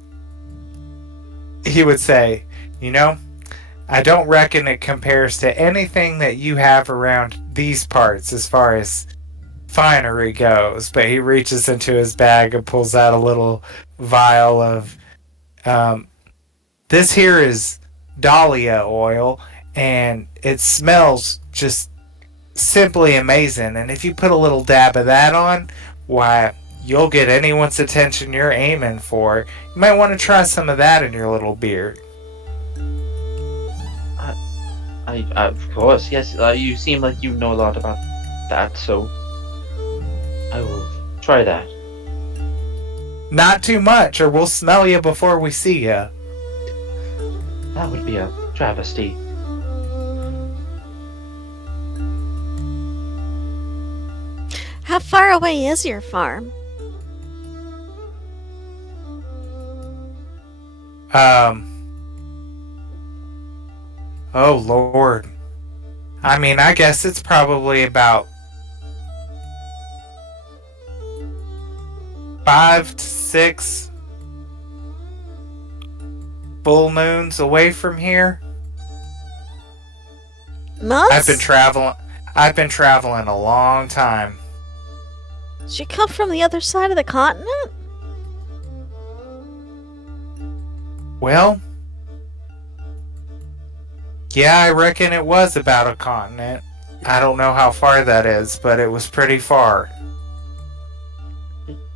he would say, I don't reckon it compares to anything that you have around these parts as far as finery goes. But he reaches into his bag and pulls out a little vial of, this here is dahlia oil, and it smells just simply amazing. And if you put a little dab of that on, why, you'll get anyone's attention you're aiming for. You might want to try some of that in your little beard. Of course, yes. You seem like you know a lot about that, so I will try that. Not too much, or we'll smell you before we see you. That would be a travesty. How far away is your farm? Oh Lord, I mean, I guess it's probably about 5 to 6 full moons away from here. Months? I've been traveling a long time. She come from the other side of the continent? Well, yeah, I reckon it was about a continent. I don't know how far that is, but it was pretty far.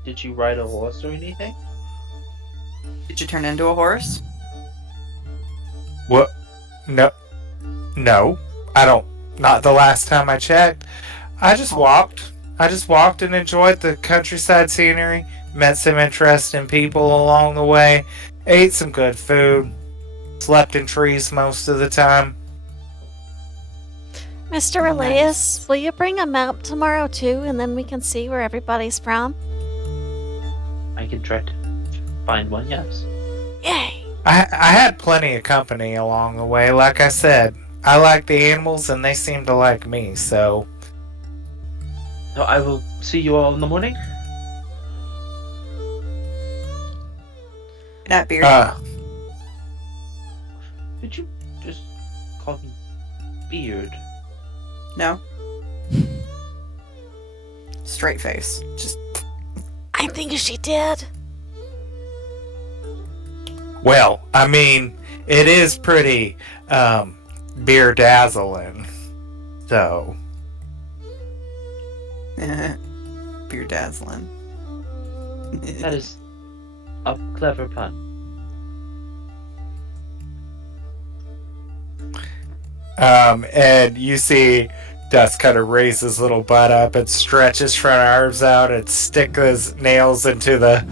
Did you ride a horse or anything? Did you turn into a horse? What? No. No. I don't. Not the last time I checked. I just walked. And enjoyed the countryside scenery. Met some interesting people along the way. Ate some good food. Slept in trees most of the time. Mr. Elias, will you bring a map tomorrow too, and then we can see where everybody's from? I can try to find one, yes. Yay! I had plenty of company along the way. Like I said, I like the animals and they seem to like me, so... So I will see you all in the morning? Good night, Beard. Did you just call me Beard? No? Straight face. Just... I think she did. Well, I mean, it is pretty, beer dazzling. So... Beer dazzling. That is a clever pun. And you see Dust kind of raise his little butt up and stretch his front arms out and stick his nails into the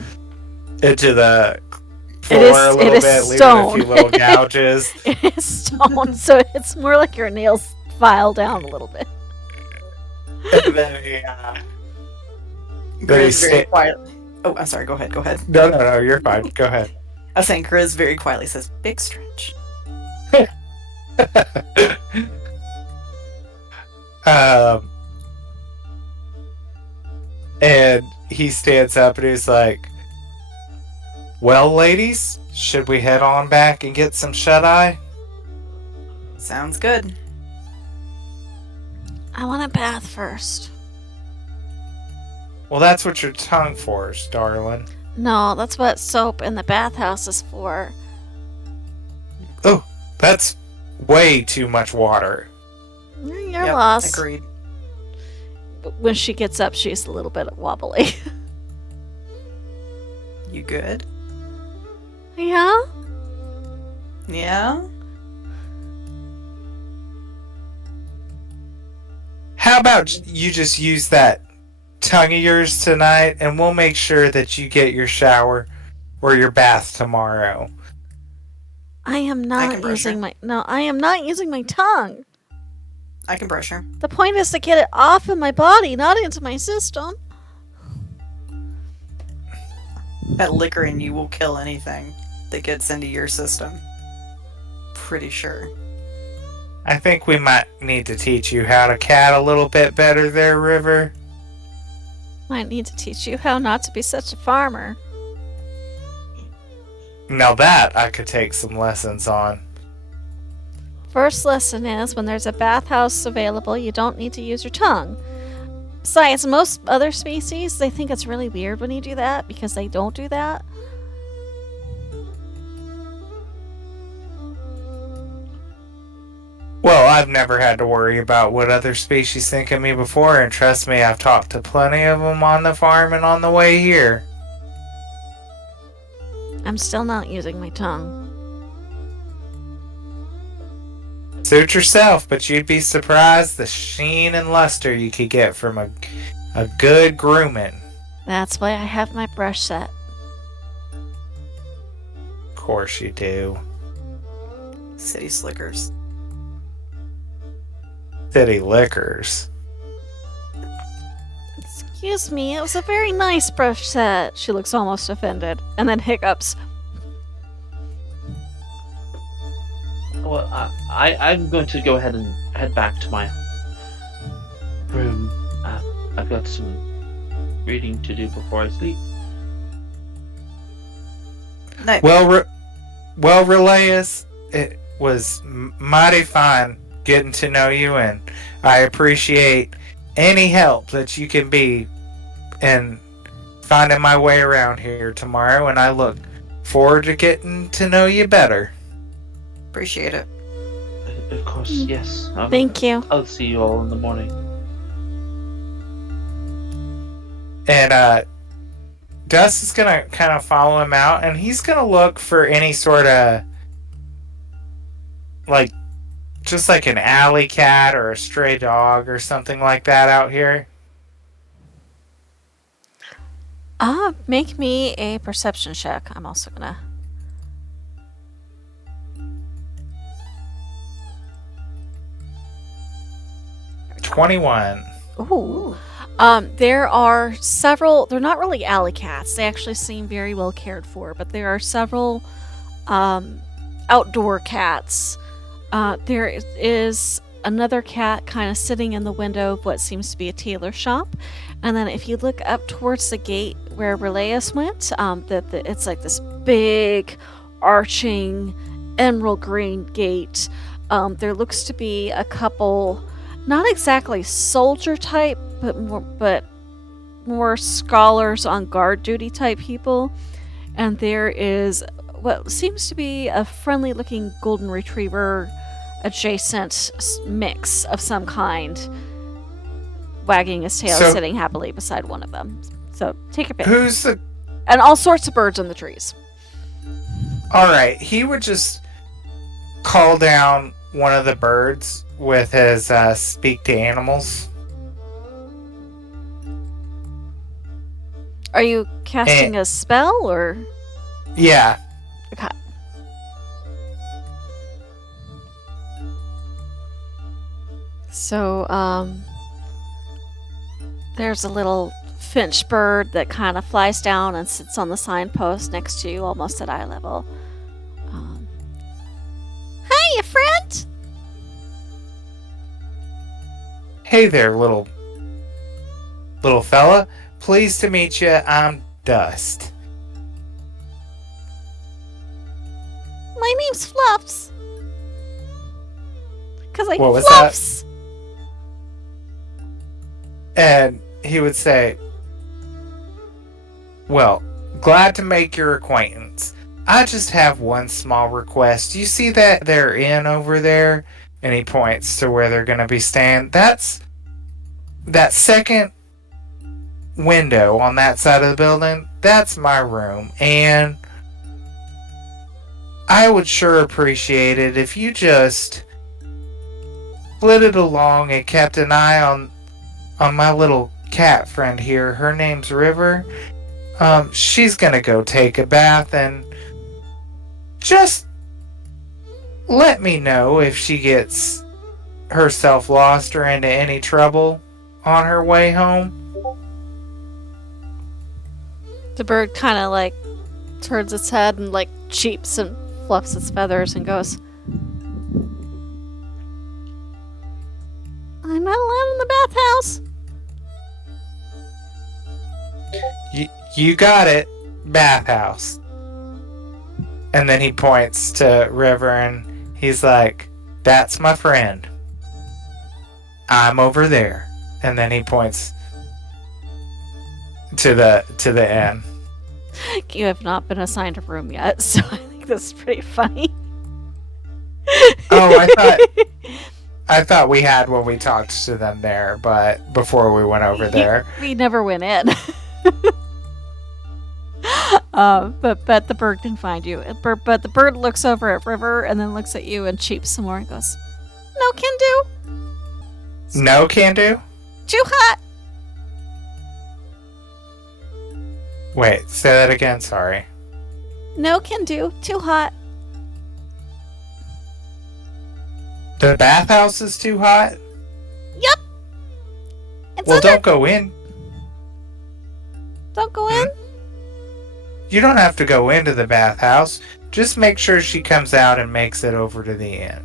floor a little bit, stone. leaving a few little gouges. It is stone, so it's more like your nails file down a little bit. And then Grizz very quietly. Oh, I'm sorry. Go ahead. No, you're fine. Go ahead. I was saying Grizz very quietly says, "Big stretch." And he stands up and he's like, "Well, ladies, should we head on back and get some shut-eye?" Sounds good. I want a bath first. Well, that's what your tongue for, darling. No, that's what soap in the bathhouse is for. Oh, that's way too much water. You're lost. Agreed. When she gets up, she's a little bit wobbly. You good? Yeah? Yeah? How about you just use that tongue of yours tonight, and we'll make sure that you get your shower or your bath tomorrow. I am not using my... No, I am not using my tongue. I can brush her. The point is to get it off of my body, not into my system. That liquor in you will kill anything that gets into your system. Pretty sure. I think we might need to teach you how to cat a little bit better there, River. Might need to teach you how not to be such a farmer. Now that I could take some lessons on. First lesson is, when there's a bathhouse available, you don't need to use your tongue. Besides, most other species, they think it's really weird when you do that, because they don't do that. Well, I've never had to worry about what other species think of me before, and trust me, I've talked to plenty of them on the farm and on the way here. I'm still not using my tongue. Suit yourself, but you'd be surprised the sheen and luster you could get from a good grooming. That's why I have my brush set. Of course you do. City slickers. City liquors. Excuse me, it was a very nice brush set. She looks almost offended, and then hiccups. Well, I'm going to go ahead and head back to my room. I've got some reading to do before I sleep. No, Well, Relayus, it was mighty fine getting to know you, and I appreciate any help that you can be in finding my way around here tomorrow, and I look forward to getting to know you better. appreciate it. Of course, yes. Thank you. I'll see you all in the morning. And Dust is gonna kind of follow him out, and he's gonna look for any sort of like just like an alley cat or a stray dog or something like that out here. Make me a perception check. I'm also gonna. $21. Ooh. There are several. They're not really alley cats. They actually seem very well cared for, but there are several outdoor cats. There is another cat kind of sitting in the window of what seems to be a tailor shop. And then if you look up towards the gate where Relayus went, it's like this big, arching, emerald green gate. There looks to be a couple, not exactly soldier type, but more scholars on guard duty type people. And there is what seems to be a friendly looking golden retriever adjacent mix of some kind, wagging his tail, sitting happily beside one of them. So take your pick. And all sorts of birds in the trees. Alright, he would just call down one of the birds with his speak to animals. Are you casting a spell, or? Yeah. Okay. So, there's a little finch bird that kind of flies down and sits on the signpost next to you, almost at eye level. Hiya, friend! Hey there, little fella. Pleased to meet you. I'm Dust. My name's Fluffs. Because I What was fluffs. And he would say, well, glad to make your acquaintance. I just have one small request. You see that they're inn over there? And he points to where they're going to be staying. That's that second window on that side of the building. That's my room. And I would sure appreciate it if you just flitted along and kept an eye on my little cat friend here. Her name's River. She's gonna go take a bath, and just let me know if she gets herself lost or into any trouble on her way home. The bird kind of like turns its head and like cheeps and fluffs its feathers and goes, I'm not allowed in the bathhouse. You got it, bathhouse. And then he points to River and he's like, that's my friend. I'm over there. And then he points to the inn. You have not been assigned a room yet, so I think this is pretty funny. Oh, I thought we had when we talked to them there, but before we went over there. We never went in. But the bird can find you. But the bird looks over at River and then looks at you and cheeps some more and goes, no can do. No can do? Too hot. Wait, say that again, sorry. No can do. Too hot. The bathhouse is too hot? Yep. Well, don't go in. Don't go in? You don't have to go into the bathhouse. just make sure she comes out and makes it over to the inn.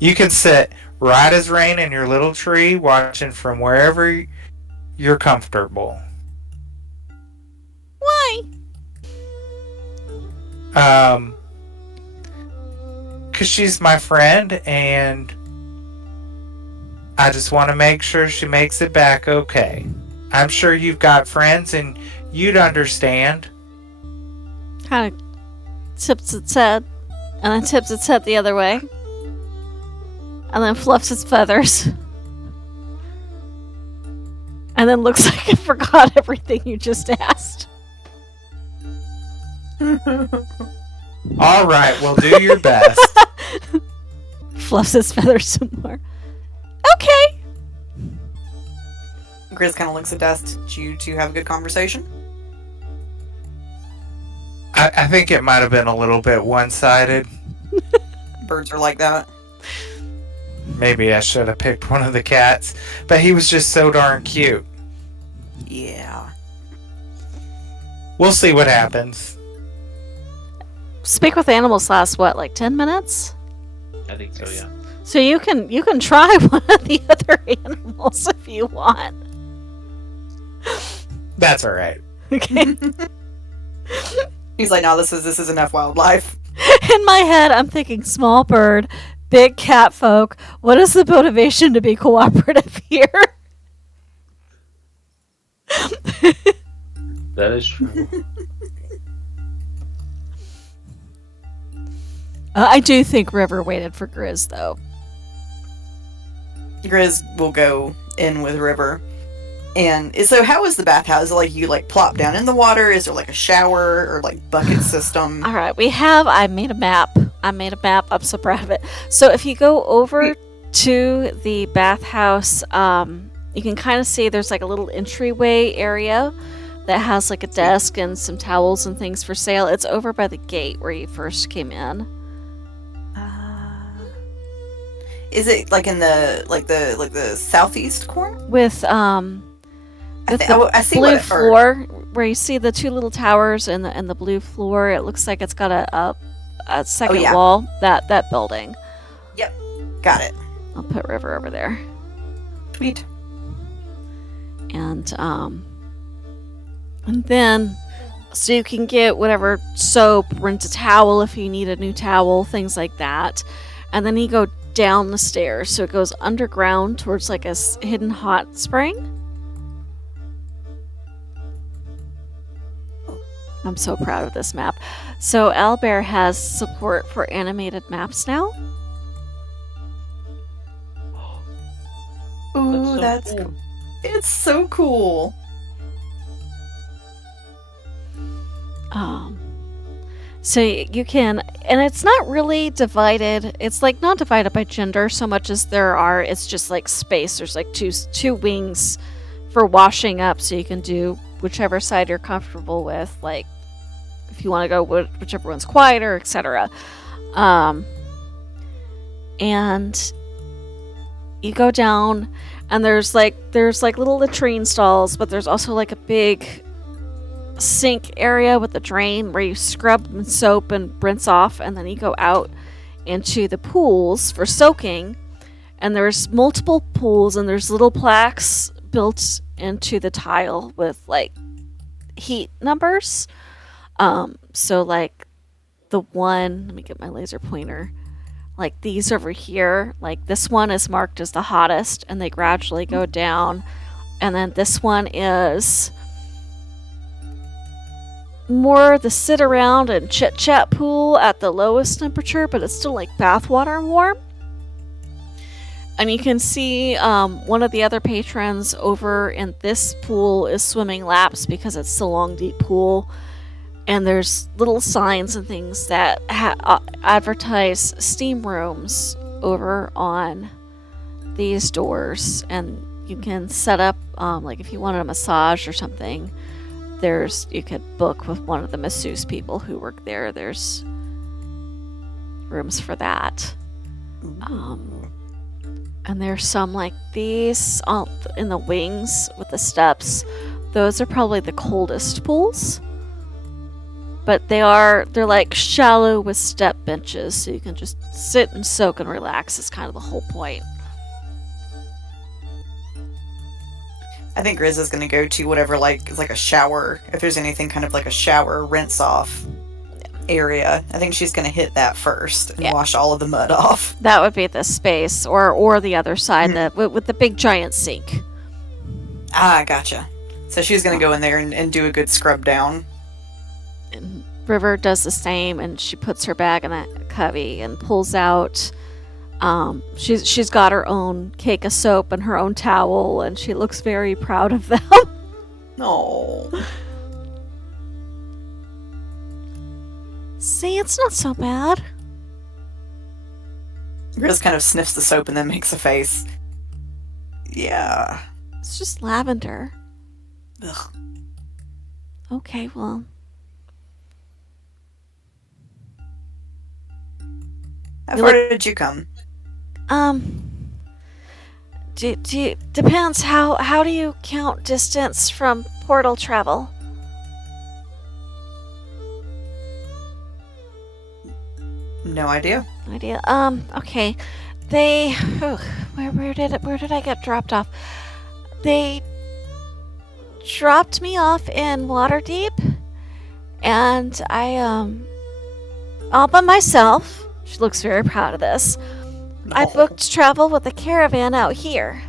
You can sit right as rain in your little tree, watching from wherever you're comfortable. Why? Because she's my friend, and I just want to make sure she makes it back okay. I'm sure you've got friends, and you'd understand. Kind of tips its head, and then tips its head the other way, and then fluffs its feathers, and then looks like it forgot everything you just asked. All right, well, do your best. Fluffs its feathers some more. Okay. Grizz kind of looks at Dust. Did you two have a good conversation? I think it might have been a little bit one-sided. Birds are like that. Maybe I should have picked one of the cats, but he was just so darn cute. Yeah. We'll see what happens. Speak with animals lasts what, like 10 minutes? I think so, yeah. So you can try one of the other animals if you want. That's all right. Okay. He's like, no, this is enough wildlife. In my head, I'm thinking small bird, big cat folk. What is the motivation to be cooperative here? That is true. I do think River waited for Grizz, though. Grizz will go in with River. And so how is the bathhouse? Is it like you like plop down in the water? Is there like a shower or like bucket system? All right, I made a map. I'm so proud of it. So if you go over to the bathhouse, you can kind of see there's like a little entryway area that has like a desk and some towels and things for sale. It's over by the gate where you first came in. Is it like in the southeast corner? With I see blue what it- or- floor, where you see the two little towers and the blue floor. It looks like it's got a second yeah. wall. That building. Got it. I'll put River over there. Sweet. And then so you can get whatever soap, rent a towel if you need a new towel, things like that. And then you go down the stairs, so it goes underground towards like a hidden hot spring. I'm so proud of this map. So Owlbear has support for animated maps now. Ooh, That's so that's cool. cool. It's so cool. So you can, and it's not really divided. It's like not divided by gender so much as there are. It's just like space. There's like two wings for washing up, so you can do whichever side you're comfortable with. Like if you want to go whichever one's quieter, etc. And you go down, and there's like little latrine stalls, but there's also like a big sink area with a drain where you scrub and soap and rinse off, and then you go out into the pools for soaking. And there's multiple pools, and there's little plaques built into the tile with like heat numbers. So like the one, let me get my laser pointer. Like these over here, like this one is marked as the hottest, and they gradually go down. And then this one is more the sit around and chit chat pool at the lowest temperature, but it's still like bathwater warm. And you can see one of the other patrons over in this pool is swimming laps because it's a long, deep pool. And there's little signs and things that advertise steam rooms over on these doors. And you can set up, like if you wanted a massage or something, you could book with one of the masseuse people who work there. There's rooms for that. And there's some like these in the wings with the steps. Those are probably the coldest pools. but they're like shallow with step benches, so you can just sit and soak and relax is kind of the whole point. I think Grizz is going to go to whatever, like, is like a shower. If there's anything kind of like a shower, rinse off area. I think she's going to hit that first and wash all of the mud off. That would be the space, or the other side, with the big giant sink. Ah, gotcha. So she's going to go in there and do a good scrub down. And River does the same, and she puts her bag in a cubby and pulls out. She's got her own cake of soap and her own towel, and she looks very proud of them. No. See, it's not so bad. Grizz kind of sniffs the soap and then makes a face. Yeah. It's just lavender. Ugh. Okay, well. How far did you come? Depends. How do you count distance from portal travel? No idea. Okay. Where did I get dropped off? They dropped me off in Waterdeep, and I all by myself. She looks very proud of this. No. I booked travel with a caravan out here.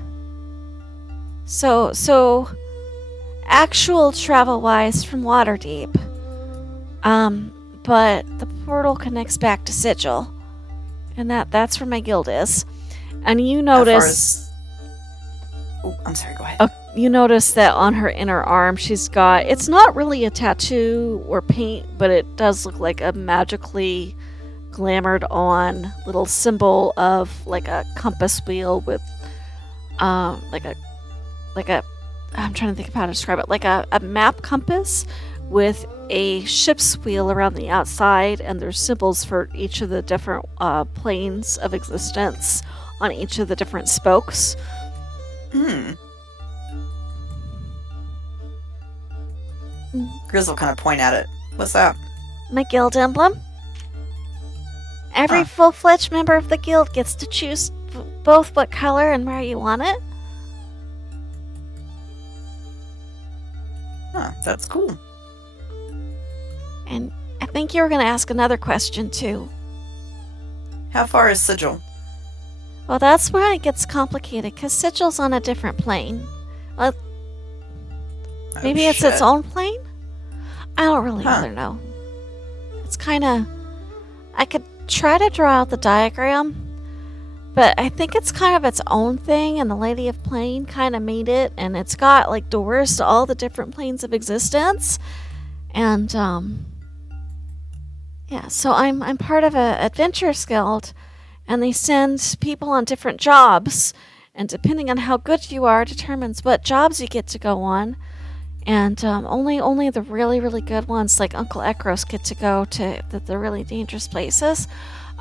So actual travel wise from Waterdeep. But the portal connects back to Sigil. And that's where my guild is. And you notice Oh, I'm sorry, go ahead. you notice that on her inner arm she's got, it's not really a tattoo or paint, but it does look like a magically glamored on little symbol of like a compass wheel with like a I'm trying to think of how to describe it, like a map compass with a ship's wheel around the outside, and there's symbols for each of the different planes of existence on each of the different spokes. Grizz will kind of point at it. What's that? My guild emblem. Every full-fledged member of the guild gets to choose both what color and where you want it. Huh, that's cool. And I think you were going to ask another question, too. How far is Sigil? Well, that's where it gets complicated, because Sigil's on a different plane. Well, maybe it's its own plane? I don't really know. It's kind of... I could try to draw out the diagram, but I think it's kind of its own thing, and the Lady of Plane kind of made it, and it's got, like, doors to all the different planes of existence. And, yeah, so I'm part of a adventurers guild, and they send people on different jobs, and depending on how good you are determines what jobs you get to go on. And only the really, really good ones, like Uncle Ekros, get to go to the really dangerous places.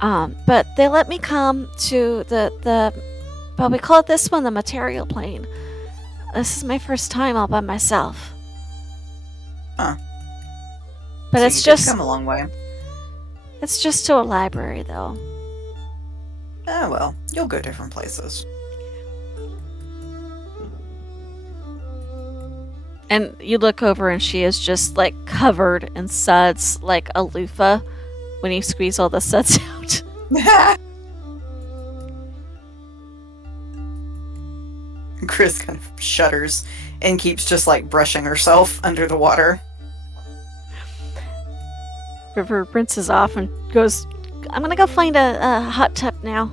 But they let me come to well, we call it this one the material plane. This is my first time all by myself. Huh. But So it's you did just come a long way. It's just to a library, though. Oh well, you'll go different places. And you look over and she is just like covered in suds, like a loofah when you squeeze all the suds out. Chris kind of shudders and keeps just like brushing herself under the water. River rinses off and goes, I'm gonna go find a hot tub now.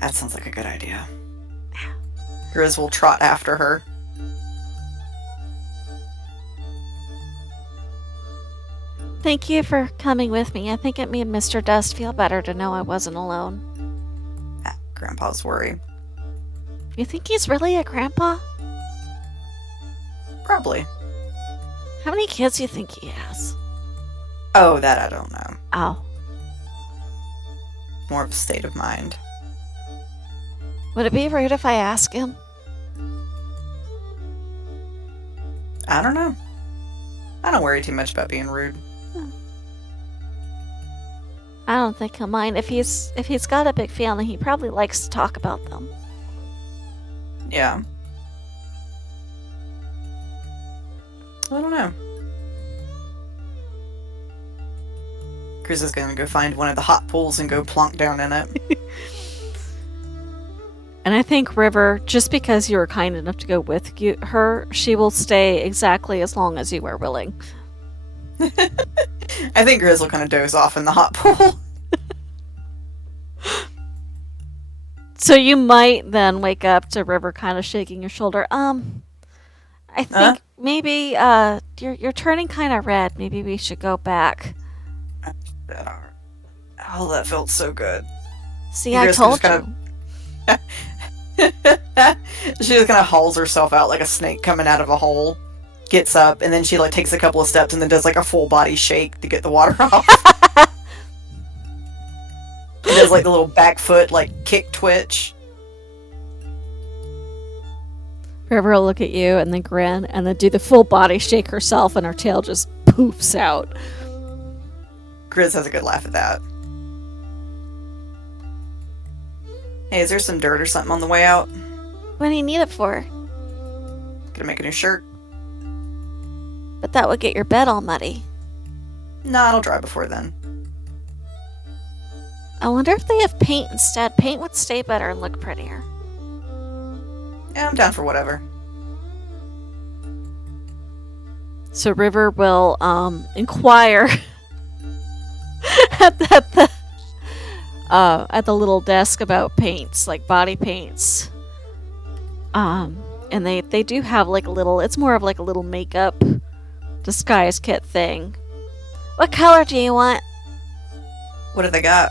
That sounds like a good idea. Grizz will trot after her. Thank you for coming with me. I think it made Mr. Dust feel better to know I wasn't alone. Grandpa's worry. You think he's really a grandpa? Probably. How many kids do you think he has? Oh, that I don't know. Oh. More of a state of mind. Would it be rude if I ask him? I don't know. I don't worry too much about being rude. I don't think he'll mind. If he's got a big family, he probably likes to talk about them. Yeah. I don't know. Chris is gonna go find one of the hot pools and go plonk down in it. And I think River, just because you were kind enough to go with her, she will stay exactly as long as you are willing. I think Grizz will kind of doze off in the hot pool. So you might then wake up to River kind of shaking your shoulder. I think maybe you're turning kind of red. Maybe we should go back. Oh, that felt so good. See, I told you. She just kind of hauls herself out like a snake coming out of a hole. Gets up, and then she like takes a couple of steps and then does like a full body shake to get the water off. And does like the little back foot like kick twitch. River will look at you and then grin and then do the full body shake herself and her tail just poofs out. Grizz has a good laugh at that. Hey, is there some dirt or something on the way out? What do you need it for? Gonna make a new shirt? But that would get your bed all muddy. Nah, it'll dry before then. I wonder if they have paint instead. Paint would stay better and look prettier. Yeah, I'm down for whatever. So River will inquire at the little desk about paints, like body paints. And they do have like a little. It's more of like a little makeup disguise kit thing. What color do you want? What do they got?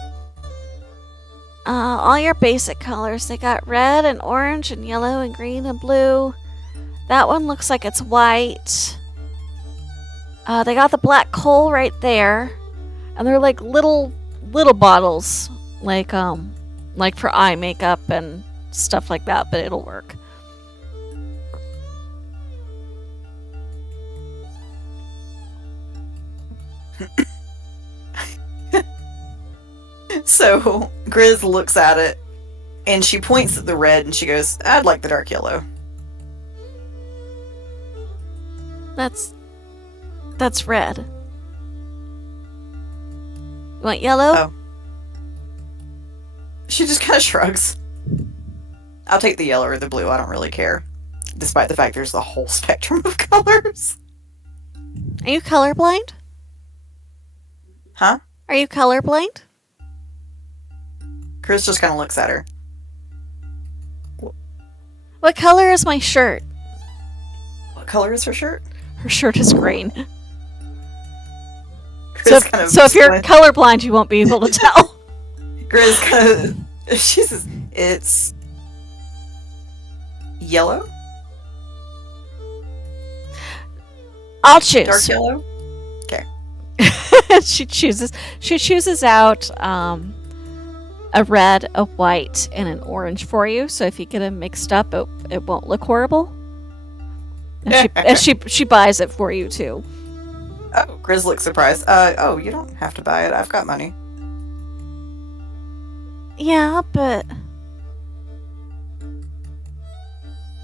All your basic colors. They got red and orange and yellow and green and blue. That one looks like it's white. They got the black coal right there, and they're like little bottles, like for eye makeup and stuff like that. But it'll work. So Grizz looks at it, and she points at the red, and she goes, "I'd like the dark yellow." That's red. You want yellow? Oh. She just kind of shrugs. I'll take the yellow or the blue. I don't really care, despite the fact there's the whole spectrum of colors. Are you colorblind? Huh? Are you colorblind? Chris just kind of looks at her. What color is my shirt? What color is her shirt? Her shirt is green. Grizz kind of So if you're colorblind, you won't be able to tell. Grizz kind of... She says, it's... yellow? I'll choose. Dark yellow? Okay. She chooses out a red, a white, and an orange for you. So if you get them mixed up, it won't look horrible. And she buys it for you too. Oh, Grizz looks surprised. Oh, you don't have to buy it. I've got money. Yeah, but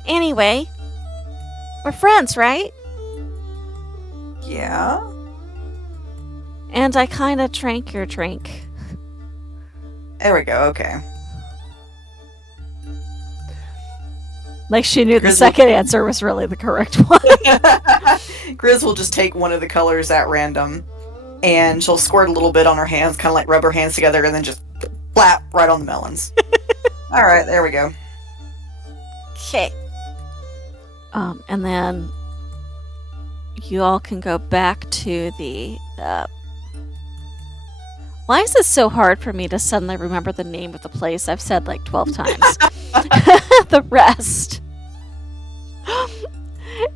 anyway, we're friends, right? Yeah? And I kind of drank your drink. There we go, okay. Like she knew the Grizz second answer was really the correct one. Grizz will just take one of the colors at random, and she'll squirt a little bit on her hands, kind of like rub her hands together, and then just flap right on the melons. Alright, there we go. Okay. And then you all can go back to the why is it so hard for me to suddenly remember the name of the place I've said like 12 times? The rest.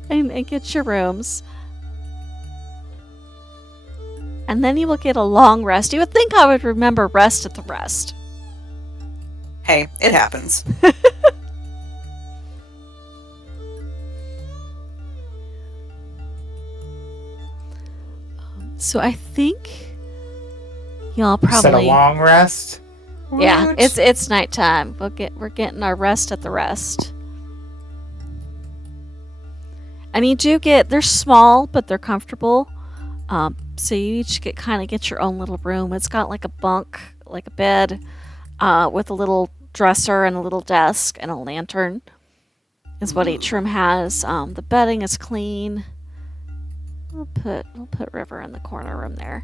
and get your rooms. And then you will get a long rest. You would think I would remember rest at the rest. Hey, it happens. So I think y'all You said a probably long rest? yeah. Woot. It's nighttime. We're getting our rest at the rest. And you do get they're small, but they're comfortable. So you each get your own little room. It's got like a bunk, like a bed, with a little dresser and a little desk and a lantern. Is what each room has. The bedding is clean. We'll put River in the corner room there.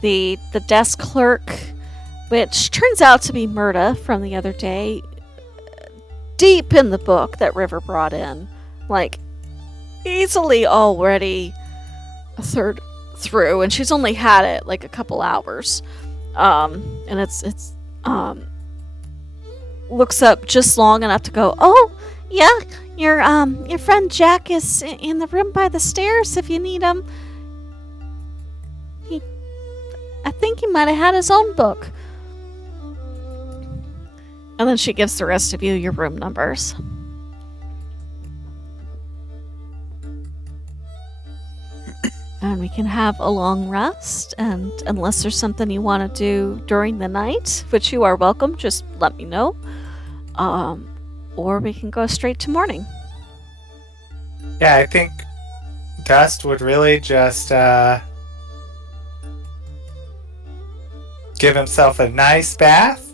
The desk clerk, which turns out to be Murda from the other day, deep in the book that River brought in, like easily already a third through, and she's only had it like a couple hours. And it's looks up just long enough to go, oh yeah, your friend Jack is in the room by the stairs if you need him. I think he might have had his own book. And then she gives the rest of you your room numbers. And we can have a long rest, and unless there's something you want to do during the night, which you are welcome, just let me know. Or we can go straight to morning. Yeah, I think Dust would really just give himself a nice bath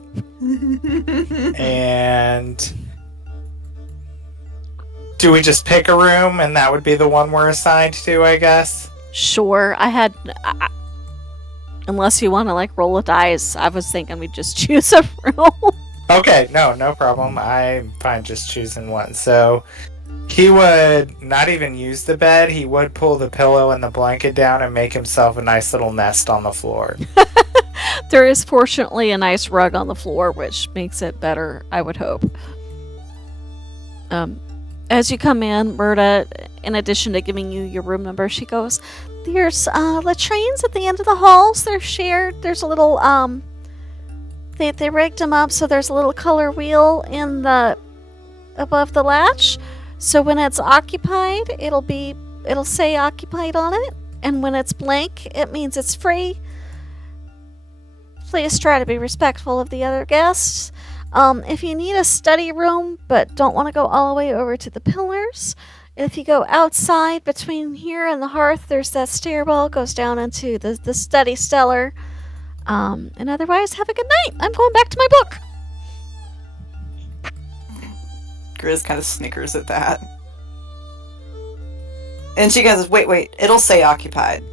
and do we just pick a room and that would be the one we're assigned to, I guess? Sure, unless you want to like roll a dice, I was thinking we'd just choose a room. Okay, no problem. I'm fine just choosing one. So he would not even use the bed. He would pull the pillow and the blanket down and make himself a nice little nest on the floor. There is fortunately a nice rug on the floor, which makes it better, I would hope. As you come in, Murda, in addition to giving you your room number, she goes, there's latrines at the end of the halls. They're shared. There's a little, they rigged them up so there's a little color wheel above the latch. So when it's occupied, it'll say occupied on it. And when it's blank, it means it's free. Please try to be respectful of the other guests. If you need a study room but don't want to go all the way over to the pillars, if you go outside between here and the hearth, there's that stairwell, goes down into the study cellar. And otherwise, have a good night. I'm going back to my book. Grizz kind of snickers at that. And she goes, wait, it'll say occupied.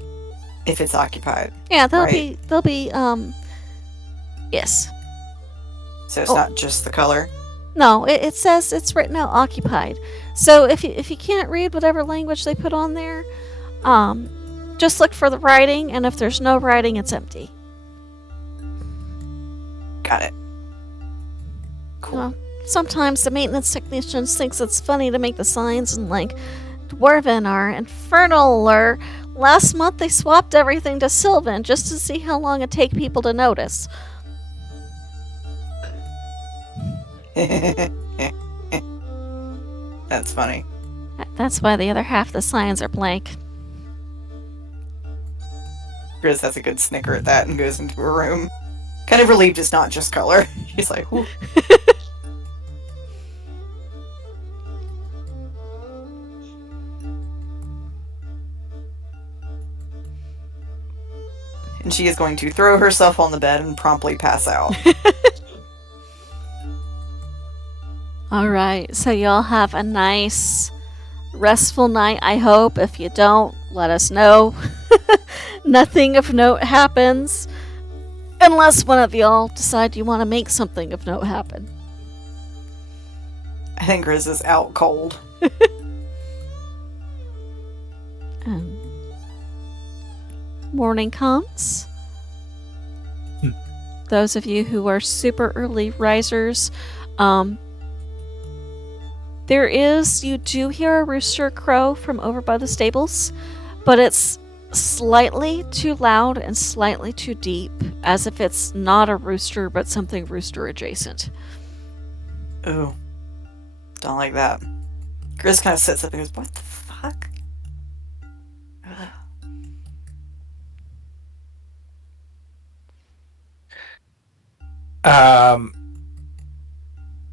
If it's occupied. Yeah, right? they'll be, yes. So it's not just the color? No, it says it's written out occupied. So if you can't read whatever language they put on there, just look for the writing, and if there's no writing, it's empty. Got it. Cool. Well, sometimes the maintenance technicians thinks it's funny to make the signs in like Dwarven or Infernal, or last month they swapped everything to Sylvan just to see how long it'd take people to notice. That's funny. That's why the other half of the signs are blank. Grizz has a good snicker at that and goes into her room. Kind of relieved it's not just color. He's like, whew. And she is going to throw herself on the bed and promptly pass out. Alright, so y'all have a nice, restful night, I hope. If you don't, let us know. Nothing of note happens. Unless one of y'all decide you want to make something of note happen. I think Grizz is out cold. Morning comes. Those of you who are super early risers, you do hear a rooster crow from over by the stables, but it's slightly too loud and slightly too deep, as if it's not a rooster but something rooster adjacent. Ooh. Don't like that. Grizz kind of sits up and goes, what the fuck? Ugh.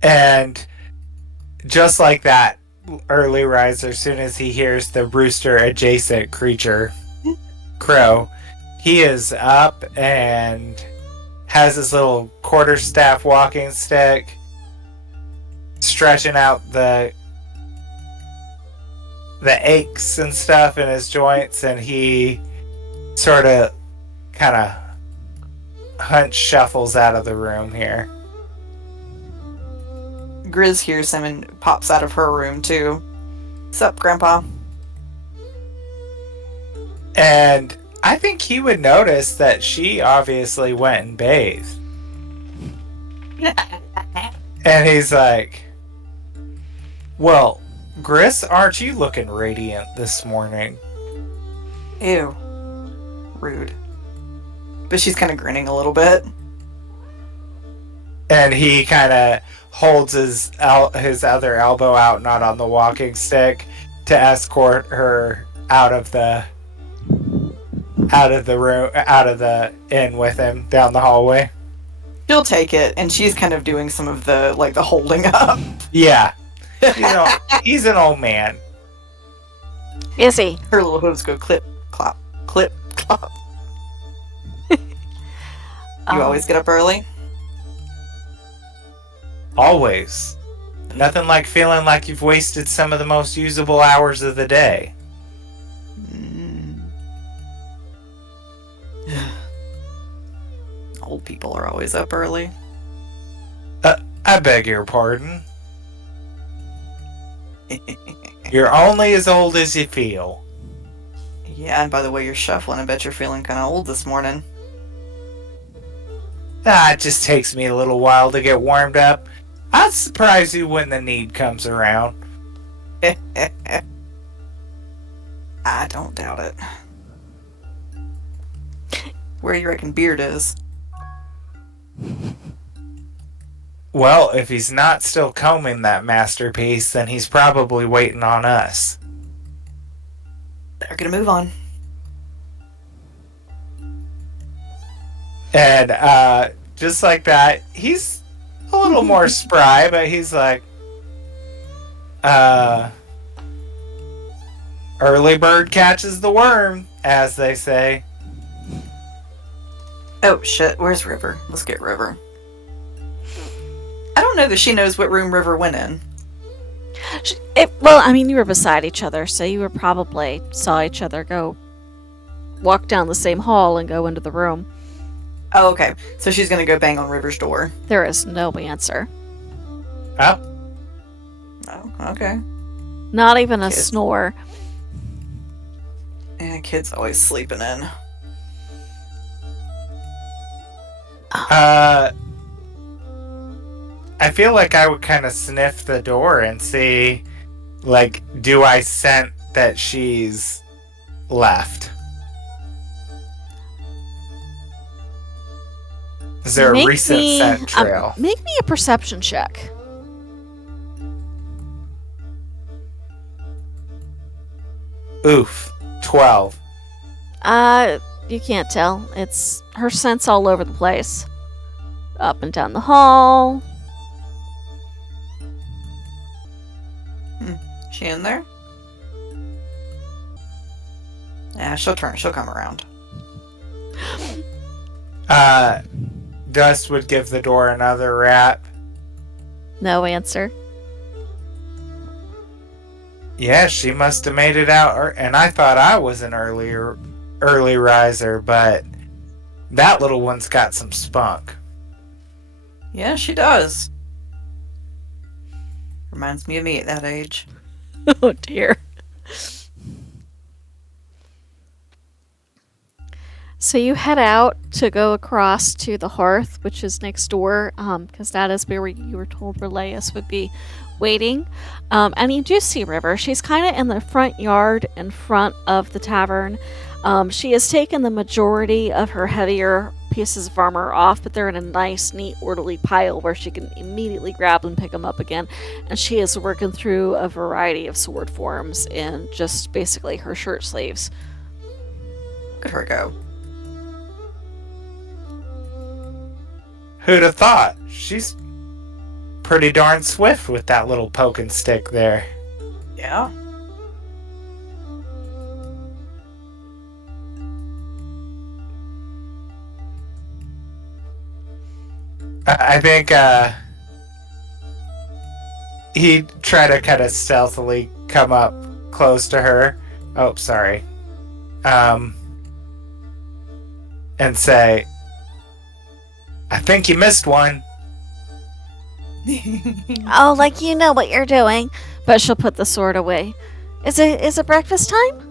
And just like that, early riser, as soon as he hears the rooster adjacent creature crow, he is up and has his little quarterstaff walking stick, stretching out the aches and stuff in his joints, and he sort of kind of hunch shuffles out of the room here. Grizz hears him and pops out of her room too. What's up, Grandpa? And I think he would notice that she obviously went and bathed. And he's like, well, Gris, aren't you looking radiant this morning? Ew. Rude. But she's kind of grinning a little bit. And he kind of holds his other elbow out, not on the walking stick, to escort her out of the room, out of the inn with him down the hallway. She'll take it, and she's kind of doing some of the holding up. Yeah. He's an old man. Is he? Her little hooves go clip, clop, clip, clop. You always get up early? Always. Nothing like feeling like you've wasted some of the most usable hours of the day. Old people are always up early. I beg your pardon. You're only as old as you feel. Yeah, and by the way you're shuffling, I bet you're feeling kind of old this morning. It just takes me a little while to get warmed up. I'll surprise you when the need comes around. I don't doubt it. Where do you reckon Beard is? Well, if he's not still combing that masterpiece, then he's probably waiting on us. They're gonna move on. And just like that, he's a little more spry, but he's like, early bird catches the worm, as they say. Oh shit, where's River? Let's get River. I don't know that she knows what room River went in. Well, I mean, you were beside each other, so you were probably saw each other walk down the same hall and go into the room. Oh, okay. So she's gonna go bang on River's door. There is no answer. Oh, Oh, okay. Not even a Kids. snore. And kid's always sleeping in. I feel like I would kind of sniff the door and see, like, do I scent that she's left? Is there a recent scent trail? Make me a perception check. Oof, 12. You can't tell. It's her scent's all over the place. Up and down the hall. She in there? Yeah, she'll come around. Dust would give the door another rap. No answer. Yeah, she must have made it out, and I thought I was an early riser, but that little one's got some spunk. Yeah, she does. Reminds me of me at that age. Oh dear. So you head out to go across to the hearth, which is next door, because that is where you were told Relias would be waiting. And you do see River. She's kind of in the front yard in front of the tavern. She has taken the majority of her heavier pieces of armor off, but they're in a nice, neat, orderly pile where she can immediately grab and pick them up again. And she is working through a variety of sword forms in just basically her shirt sleeves. Look at her go. Who'd have thought? She's pretty darn swift with that little poking stick there. Yeah. I think he'd try to kind of stealthily come up close to her. Oh, sorry. And say, I think you missed one. Oh, like you know what you're doing. But she'll put the sword away. Is it breakfast time?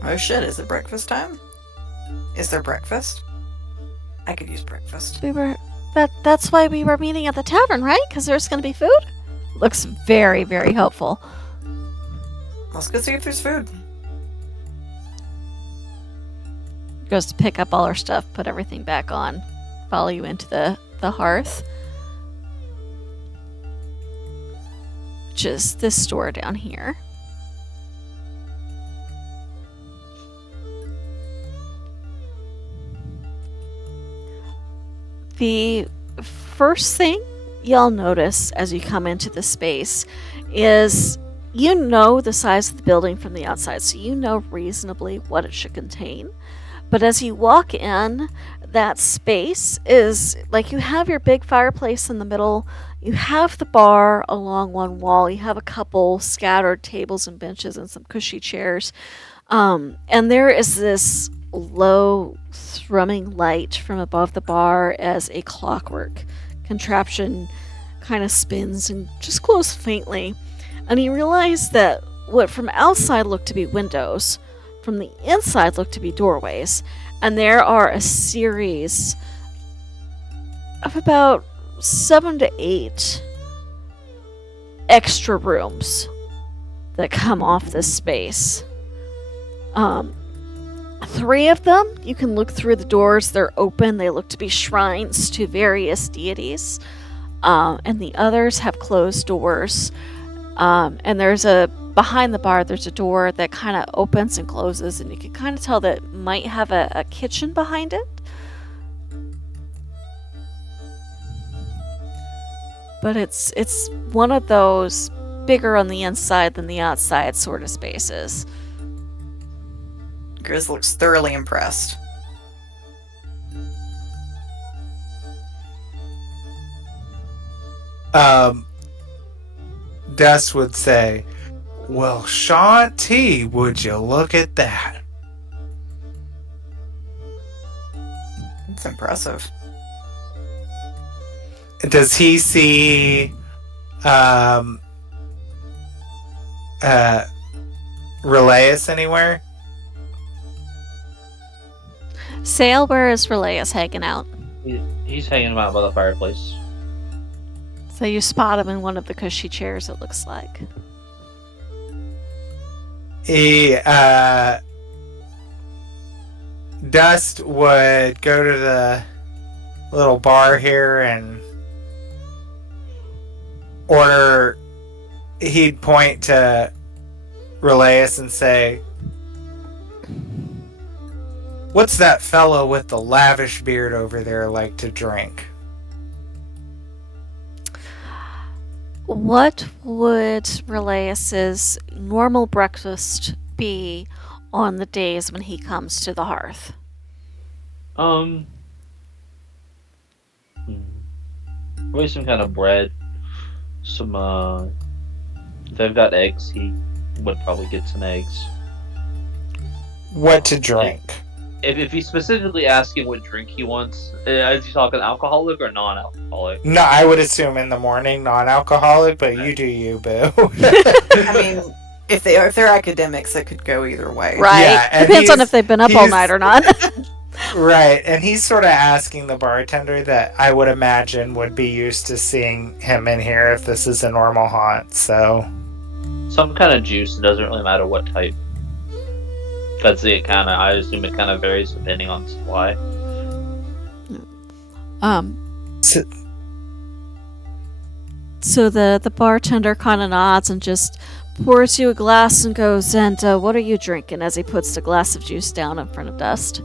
Oh shit, is it breakfast time? Is there breakfast? I could use breakfast. That's why we were meeting at the tavern, right? Because there's going to be food? Looks very, very helpful. Let's go see if there's food. Goes to pick up all her stuff, put everything back on, follow you into the hearth. Which is this store down here. The first thing y'all notice as you come into the space is you know the size of the building from the outside, so you know reasonably what it should contain. But as you walk in, that space is like you have your big fireplace in the middle, you have the bar along one wall, you have a couple scattered tables and benches and some cushy chairs. And there is this low thrumming light from above the bar as a clockwork contraption kind of spins and just glows faintly. And you realize that what from outside look to be windows, from the inside look to be doorways. And there are a series of about 7 to 8 extra rooms that come off this space. 3 of them, you can look through the doors. They're open. They look to be shrines to various deities. And the others have closed doors. And behind the bar, there's a door that kind of opens and closes. And you can kind of tell that it might have a kitchen behind it. But it's one of those bigger on the inside than the outside sort of spaces. Grizz looks thoroughly impressed. Dust would say, well, Shanti, would you look at that? It's impressive. Does he see Relayus anywhere? Sail, where is Relayus hanging out? He's hanging out by the fireplace. So you spot him in one of the cushy chairs, it looks like. Dust would go to the little bar here and order. He'd point to Relayus and say, what's that fellow with the lavish beard over there like to drink? What would Relayus's normal breakfast be on the days when he comes to the hearth? Probably some kind of bread. Some, if they've got eggs, he would probably get some eggs. What to drink? If he's specifically asking what drink he wants, is he talking alcoholic or non-alcoholic? No, I would assume in the morning non-alcoholic, but you do you, boo. I mean, if they're academics, it could go either way. Right. Yeah, Depends on if they've been up all night or not. Right, and he's sort of asking the bartender that I would imagine would be used to seeing him in here if this is a normal haunt, so... Some kind of juice, it doesn't really matter what type. Because I assume it kind of varies depending on supply. So the bartender kind of nods and just pours you a glass and goes, and what are you drinking? As he puts the glass of juice down in front of Dust.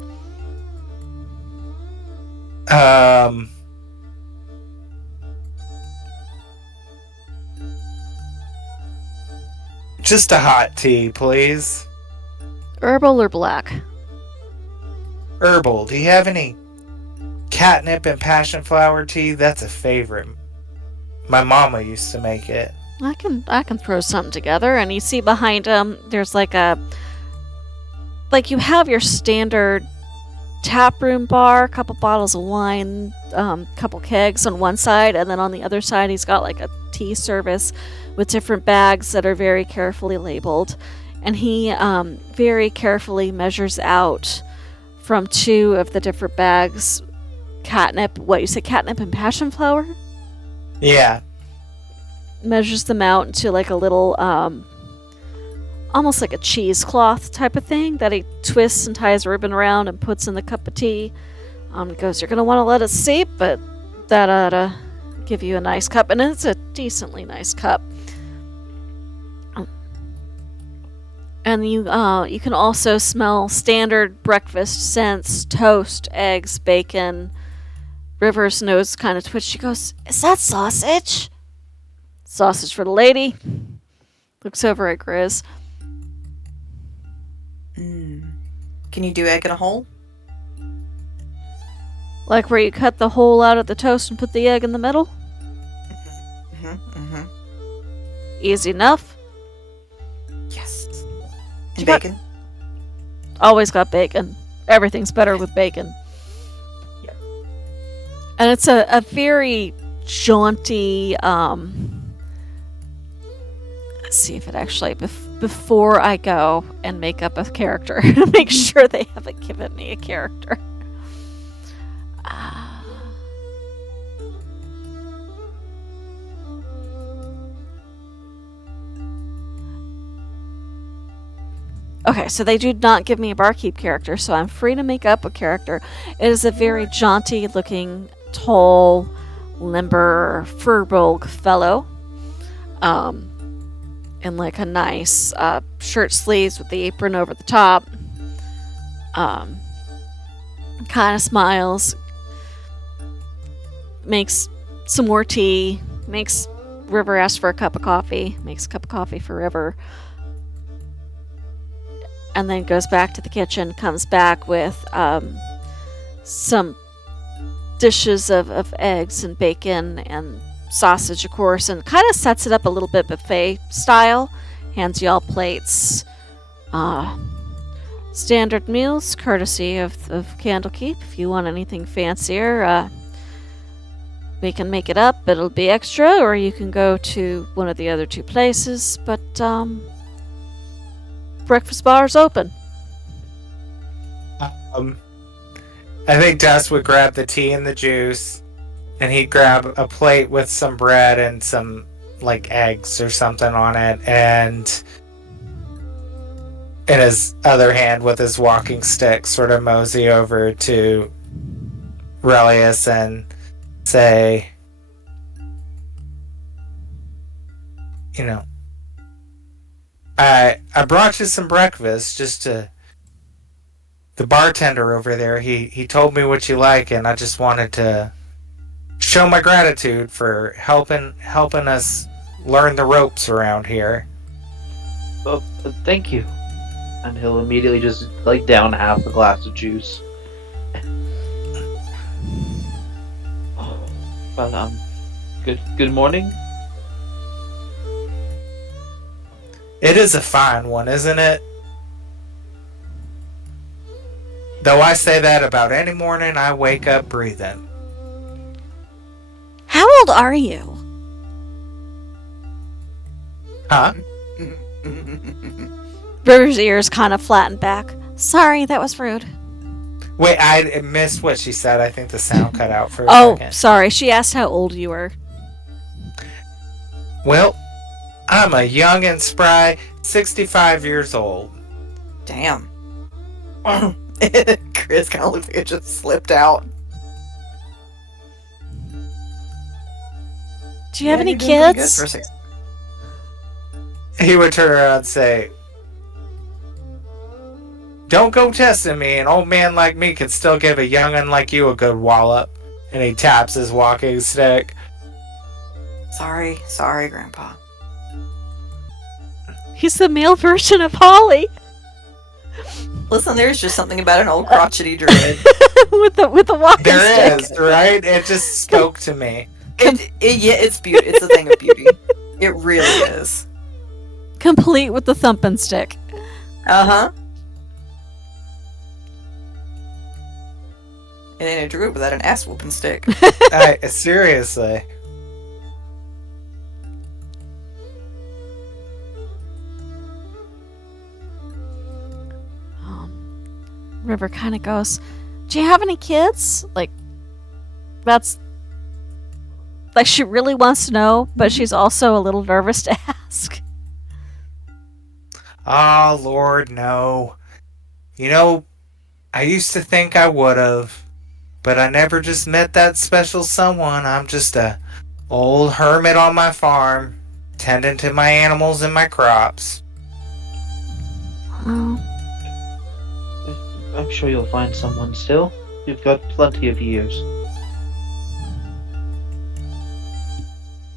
Just a hot tea, please. Herbal or black? Herbal. Do you have any catnip and passion flower tea? That's a favorite. My mama used to make it. I can throw something together. And you see behind him, there's like you have your standard tap room bar, a couple bottles of wine, couple kegs on one side, and then on the other side he's got like a tea service with different bags that are very carefully labeled. And he very carefully measures out from 2 of the different bags catnip. What, you said catnip and passion flower? Yeah. Measures them out into like a little almost like a cheesecloth type of thing that he twists and ties a ribbon around and puts in the cup of tea. He goes, you're gonna want to let it seep, but that ought to give you a nice cup. And it's a decently nice cup. And you can also smell standard breakfast scents: toast, eggs, bacon. River's nose kind of twitched. She goes, is that sausage? Sausage for the lady. Looks over at Grizz. Can you do egg in a hole? Like where you cut the hole out of the toast and put the egg in the middle? Easy enough. Yes. You And got- bacon? Always got bacon. Everything's better with bacon. Yep. And it's a very jaunty, let's see if it actually, before I go and make up a character, make sure they haven't given me a character. Okay, so they do not give me a barkeep character, so I'm free to make up a character. It is a very jaunty looking, tall, limber, furbolg fellow. In like a nice shirt sleeves with the apron over the top. Kind of smiles. Makes some more tea. Makes River ask for a cup of coffee. Makes a cup of coffee for River. And then goes back to the kitchen, comes back with some dishes of eggs and bacon and sausage, of course, and kind of sets it up a little bit buffet style. Hands you all plates. Standard meals, courtesy of Candlekeep. If you want anything fancier, we can make it up. It'll be extra, or you can go to one of the other 2 places. But breakfast bar's open. I think Dust would grab the tea and the juice, and he'd grab a plate with some bread and some like eggs or something on it, and in his other hand with his walking stick sort of mosey over to Relius and say, you know, I brought you some breakfast just to... The bartender over there, he told me what you like, and I just wanted to show my gratitude for helping us learn the ropes around here. Oh, thank you. And he'll immediately just like down half a glass of juice. Well, good morning. It is a fine one, isn't it? Though I say that about any morning I wake up breathing. How old are you? Huh? River's ears kind of flattened back. Sorry, that was rude. Wait, I missed what she said. I think the sound cut out for a Oh, second. sorry. She asked how old you were. Well, I'm a young and spry 65 years old. Damn. Chris kind of looks like it just slipped out. Do you have any you're doing pretty good kids? for a six. he would turn around and say, "Don't go testing me. An old man like me can still give a young'un like you a good wallop." And he taps his walking stick. Sorry, Grandpa. He's the male version of Holly. Listen, there's just something about an old crotchety druid. with the walking There stick. is, right? It just spoke to me. Yeah, it's beauty. It's a thing of beauty. It really is. Complete with the thumping stick. Uh-huh. It ain't a druid without an ass whooping stick. Seriously. River kind of goes, "Do you have any kids?" Like, that's like she really wants to know, but she's also a little nervous to ask. Oh, Lord, no. You know, I used to think I would have, but I never just met that special someone. I'm just a old hermit on my farm, tending to my animals and my crops. Oh, I'm sure you'll find someone still. You've got plenty of years.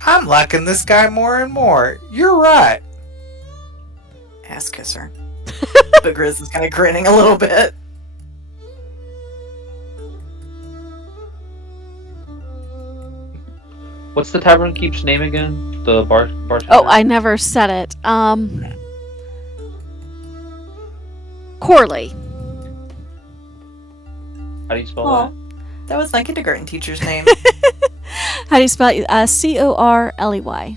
I'm liking this guy more and more. You're right. Ass kisser. But Grizz is kind of grinning a little bit. What's the tavern keep's name again? The bartender? oh, I never said it. Corley. How do you spell Aw, that was my kindergarten teacher's name. How do you spell it? Corley.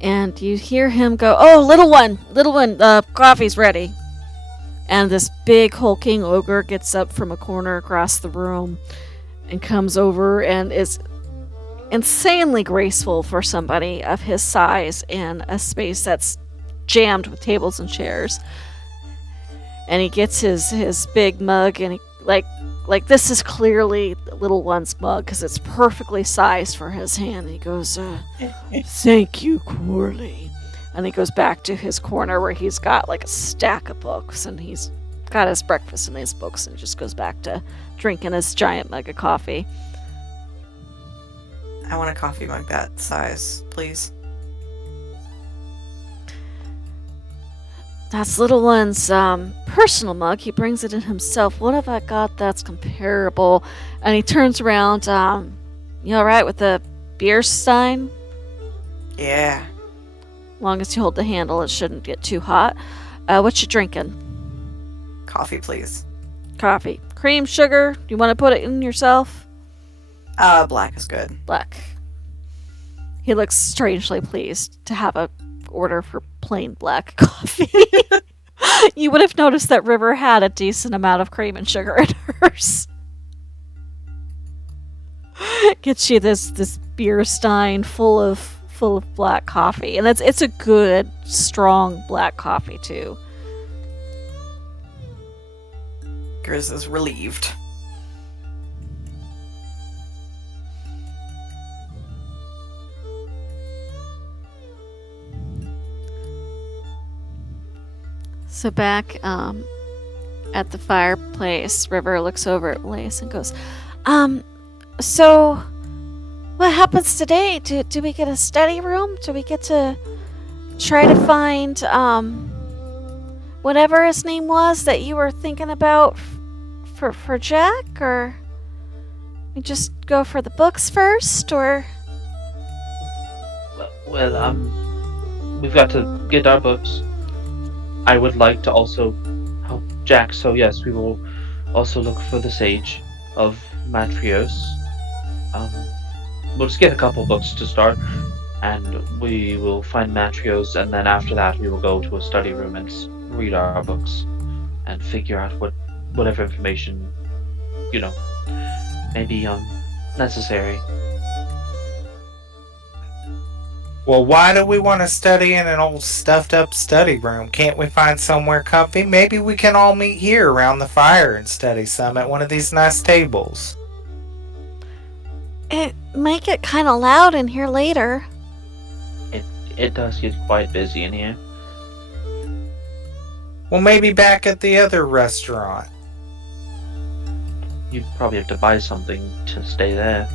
And you hear him go, "Oh, little one, coffee's ready." And this big hulking ogre gets up from a corner across the room and comes over and is insanely graceful for somebody of his size in a space that's jammed with tables and chairs. And he gets his big mug, and he, like this is clearly the little one's mug because it's perfectly sized for his hand. And he goes, "Thank you, Corley." And he goes back to his corner where he's got like a stack of books, and he's got his breakfast and his books, and just goes back to drinking his giant mug of coffee. I want a coffee mug that size, please. That's little one's personal mug. He brings it in himself. What have I got that's comparable? And he turns around. You all right with the beer stein? Yeah. Long as you hold the handle, it shouldn't get too hot. What you drinking? Coffee, please. Coffee. Cream, sugar? You want to put it in yourself? Black is good. Black. He looks strangely pleased to have a order for plain black coffee. You would have noticed that River had a decent amount of cream and sugar in hers. Gets you this beer stein full of black coffee, and it's a good strong black coffee too. Grizz is relieved. So back at the fireplace, River looks over at Lace and goes, so what happens today? Do we get a study room? Do we get to try to find whatever his name was that you were thinking about for Jack? Or we just go for the books first? Or Well, we've got to get our books. I would like to also help Jack, so yes, we will also look for the Sage of Matrios. We'll just get a couple books to start, and we will find Matrios, and then after that we will go to a study room and read our books and figure out whatever information, may be necessary. Well, why do we want to study in an old stuffed up study room? Can't we find somewhere comfy? Maybe we can all meet here around the fire and study some at one of these nice tables. It might get kind of loud in here later. It does get quite busy in here. Well, maybe back at the other restaurant. You probably have to buy something to stay there.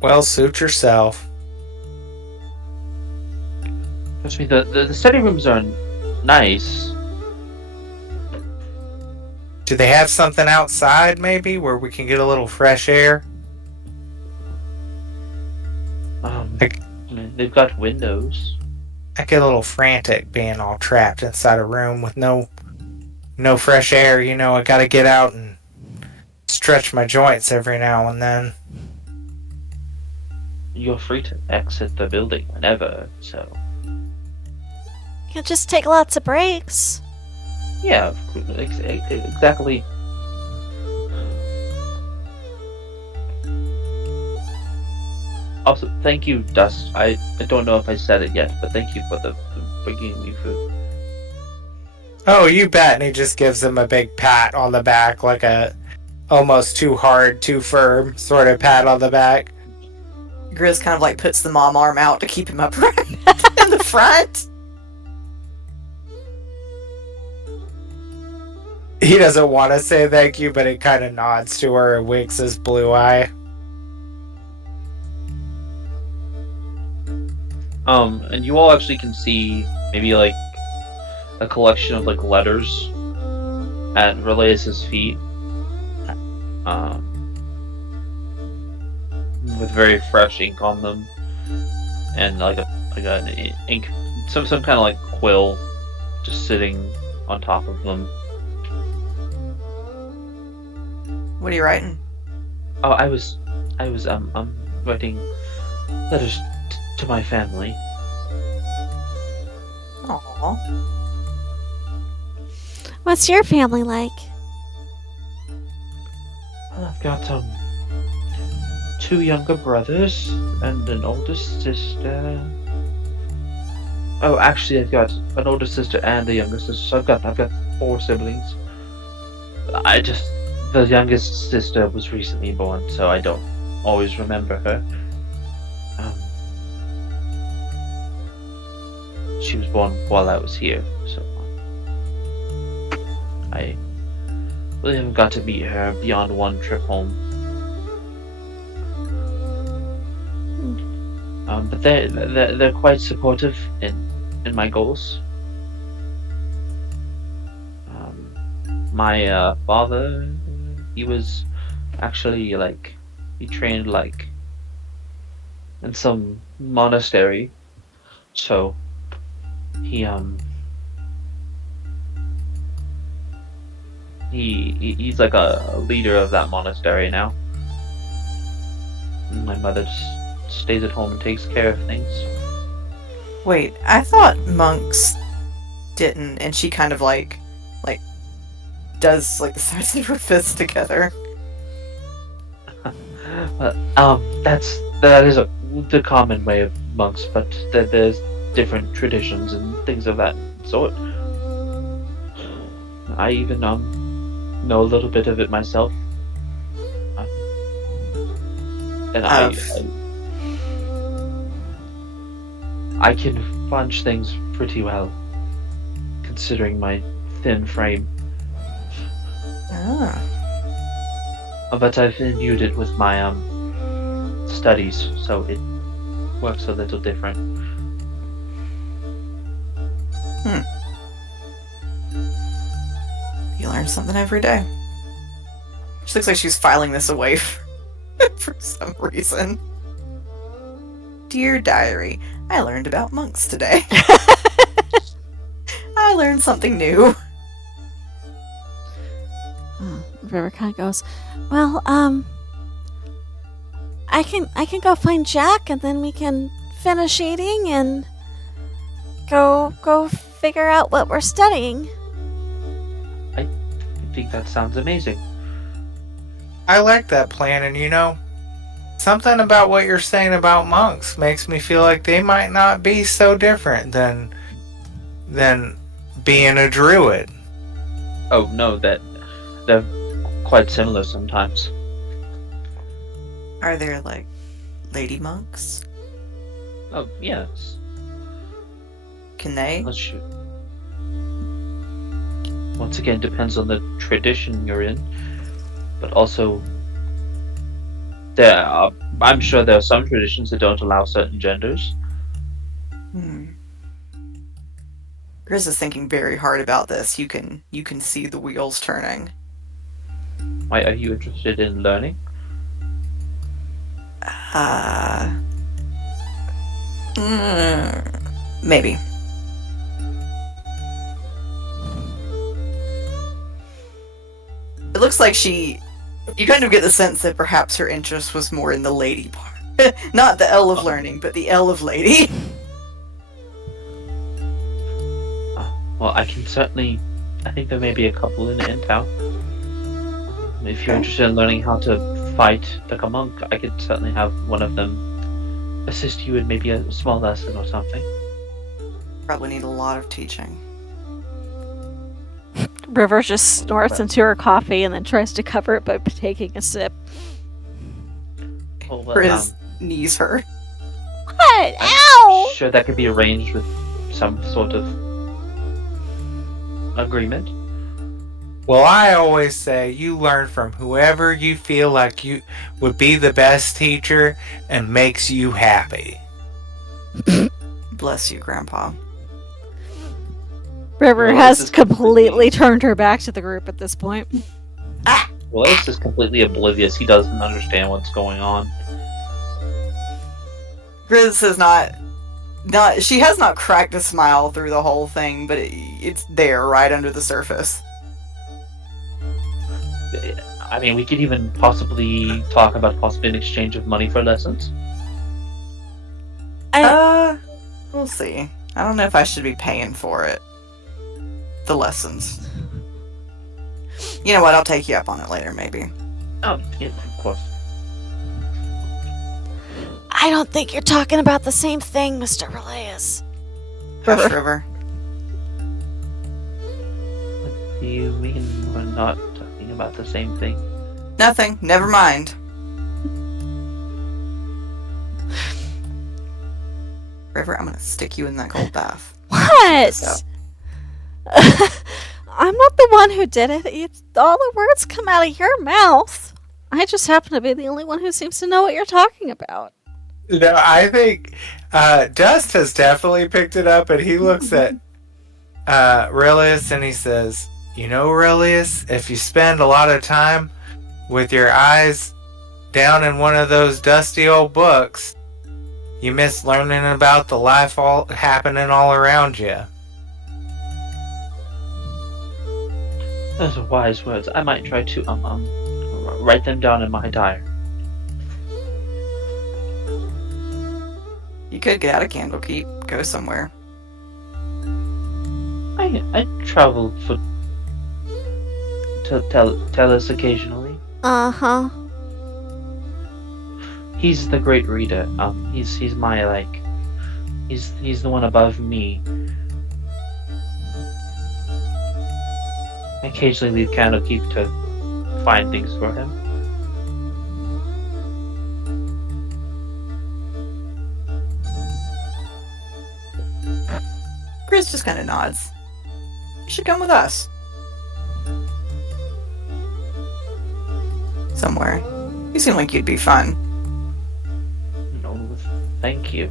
Well, suit yourself. Trust me, the study rooms are nice. Do they have something outside, maybe, where we can get a little fresh air? I mean, they've got windows. I get a little frantic being all trapped inside a room with no fresh air. You know, I gotta get out and stretch my joints every now and then. You're free to exit the building whenever, so... You just take lots of breaks. Yeah, exactly. Also, thank you, Dust. I don't know if I said it yet, but thank you for bringing me food. Oh, you bet. And he just gives him a big pat on the back, like a almost too hard, too firm sort of pat on the back. Grizz kind of like puts the mom arm out to keep him upright in the front. He doesn't want to say thank you, but he kind of nods to her and winks his blue eye. And you all actually can see maybe like a collection of like letters at Relays' feet. With very fresh ink on them, and like an ink, some kind of like quill, just sitting on top of them. What are you writing? Oh, I was writing letters to my family. Aww. What's your family like? Well, I've got 2 younger brothers and an older sister. Oh, actually, I've got an older sister and a younger sister. So I've got 4 siblings. The youngest sister was recently born, so I don't always remember her. She was born while I was here, so I really haven't got to meet her beyond one trip home. But they're quite supportive in my goals. My father, he was actually he trained in some monastery, so he's like a leader of that monastery now. And my mother just stays at home and takes care of things. Wait, I thought monks didn't, and she kind of like does the sides of her fists together. That is the common way of monks, but there's different traditions and things of that sort. I even know a little bit of it myself, and I can punch things pretty well, considering my thin frame. Ah. But I've imbued it with my studies, so it works a little different. You learn something every day. She looks like she's filing this away for some reason. Dear diary, I learned about monks today. I learned something new. River kind of goes, well, I can go find Jack, and then we can finish eating and go figure out what we're studying. I think that sounds amazing. I like that plan, and something about what you're saying about monks makes me feel like they might not be so different than being a druid. Oh no, they're quite similar sometimes. Are there, like, lady monks? Oh yes. Can they? Unless you... Once again, depends on the tradition you're in, but also I'm sure there are some traditions that don't allow certain genders. Grizz is thinking very hard about this. You can see the wheels turning. Why are you interested in learning? Maybe. It looks like you kind of get the sense that perhaps her interest was more in the lady part. Not the L of learning, but the L of lady. Well, I can certainly... I think there may be a couple in town. If you're interested in learning how to fight like a monk, I could certainly have one of them assist you in maybe a small lesson or something. Probably need a lot of teaching. River just snorts into her coffee and then tries to cover it by taking a sip. Oh, well, Grizz knees her. What? I'm Ow! sure that could be arranged with some sort of agreement. Well, I always say you learn from whoever you feel like you would be the best teacher and makes you happy. Bless you, Grandpa. River Well, has this is completely turned her back to the group at this point. Well, Ace is completely oblivious. He doesn't understand what's going on. Grizz has she has not cracked a smile through the whole thing, but it's there right under the surface. I mean, we could even possibly talk about possibly an exchange of money for lessons. We'll see. I don't know if I should be paying for it. The lessons. You know what? I'll take you up on it later, maybe. Oh, yes, of course. I don't think you're talking about the same thing, Mr. Relias. Hush, River. What do you mean we're not talking about the same thing? Nothing. Never mind. River, I'm gonna stick you in that cold bath. What? I'm not the one who did it. All the words come out of your mouth. I just happen to be the only one who seems to know what you're talking about. No, I think Dust has definitely picked it up, and he looks at Relius and he says, "You know, Relius, if you spend a lot of time with your eyes down in one of those dusty old books, you miss learning about the life all happening all around you." Those are wise words. I might try to write them down in my diary. You could get out of Candlekeep, go somewhere. I travel for Tellus occasionally. Uh-huh. He's the great reader. He's my he's the one above me. I occasionally leave Candlekeep to find things for him. Grizz just kind of nods. You should come with us. Somewhere. You seem like you'd be fun. No, thank you.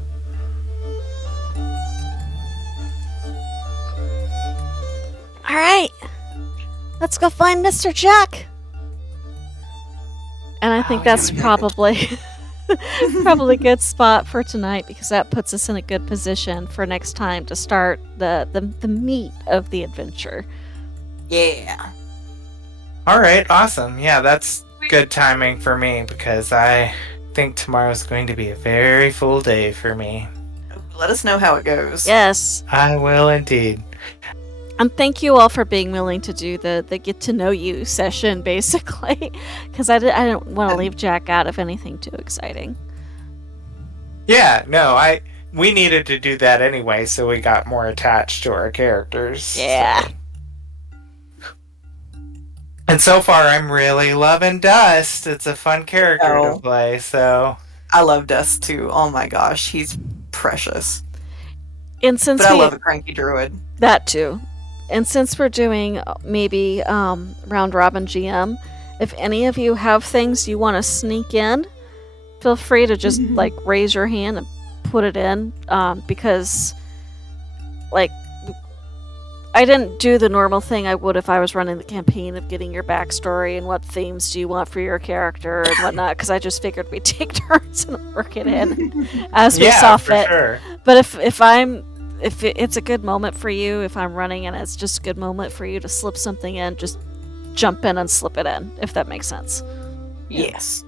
All right. Let's go find Mr. Jack. And I think that's probably probably a good spot for tonight, because that puts us in a good position for next time to start the meat of the adventure. Yeah. All right, awesome. Yeah, that's good timing for me because I think tomorrow's going to be a very full day for me. Let us know how it goes. Yes. I will indeed. And thank you all for being willing to do the get to know you session, basically, because I didn't want to leave Jack out of anything too exciting. Yeah, no, we needed to do that anyway, so we got more attached to our characters. Yeah. So. And so far, I'm really loving Dust. It's a fun character to play, so... I love Dust, too. Oh my gosh, he's precious. And since I love a cranky druid. That too. And since we're doing maybe round robin GM, if any of you have things you want to sneak in, feel free to just like raise your hand and put it in, because like I didn't do the normal thing I would if I was running the campaign of getting your backstory and what themes do you want for your character and whatnot, because I just figured we'd take turns and work it in as we saw fit. Sure. But if it's a good moment for you, if I'm running and it's just a good moment for you to slip something in, just jump in and slip it in, if that makes sense. Yes.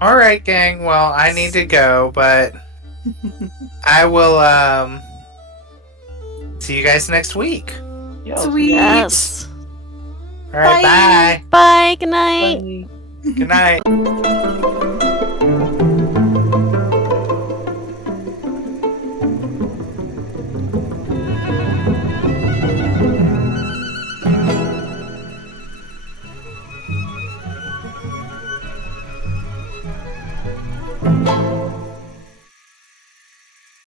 All right, gang. Well, I need to go, but I will see you guys next week. Sweet. Yes. All right, bye. Bye. Good night. Bye. Good night.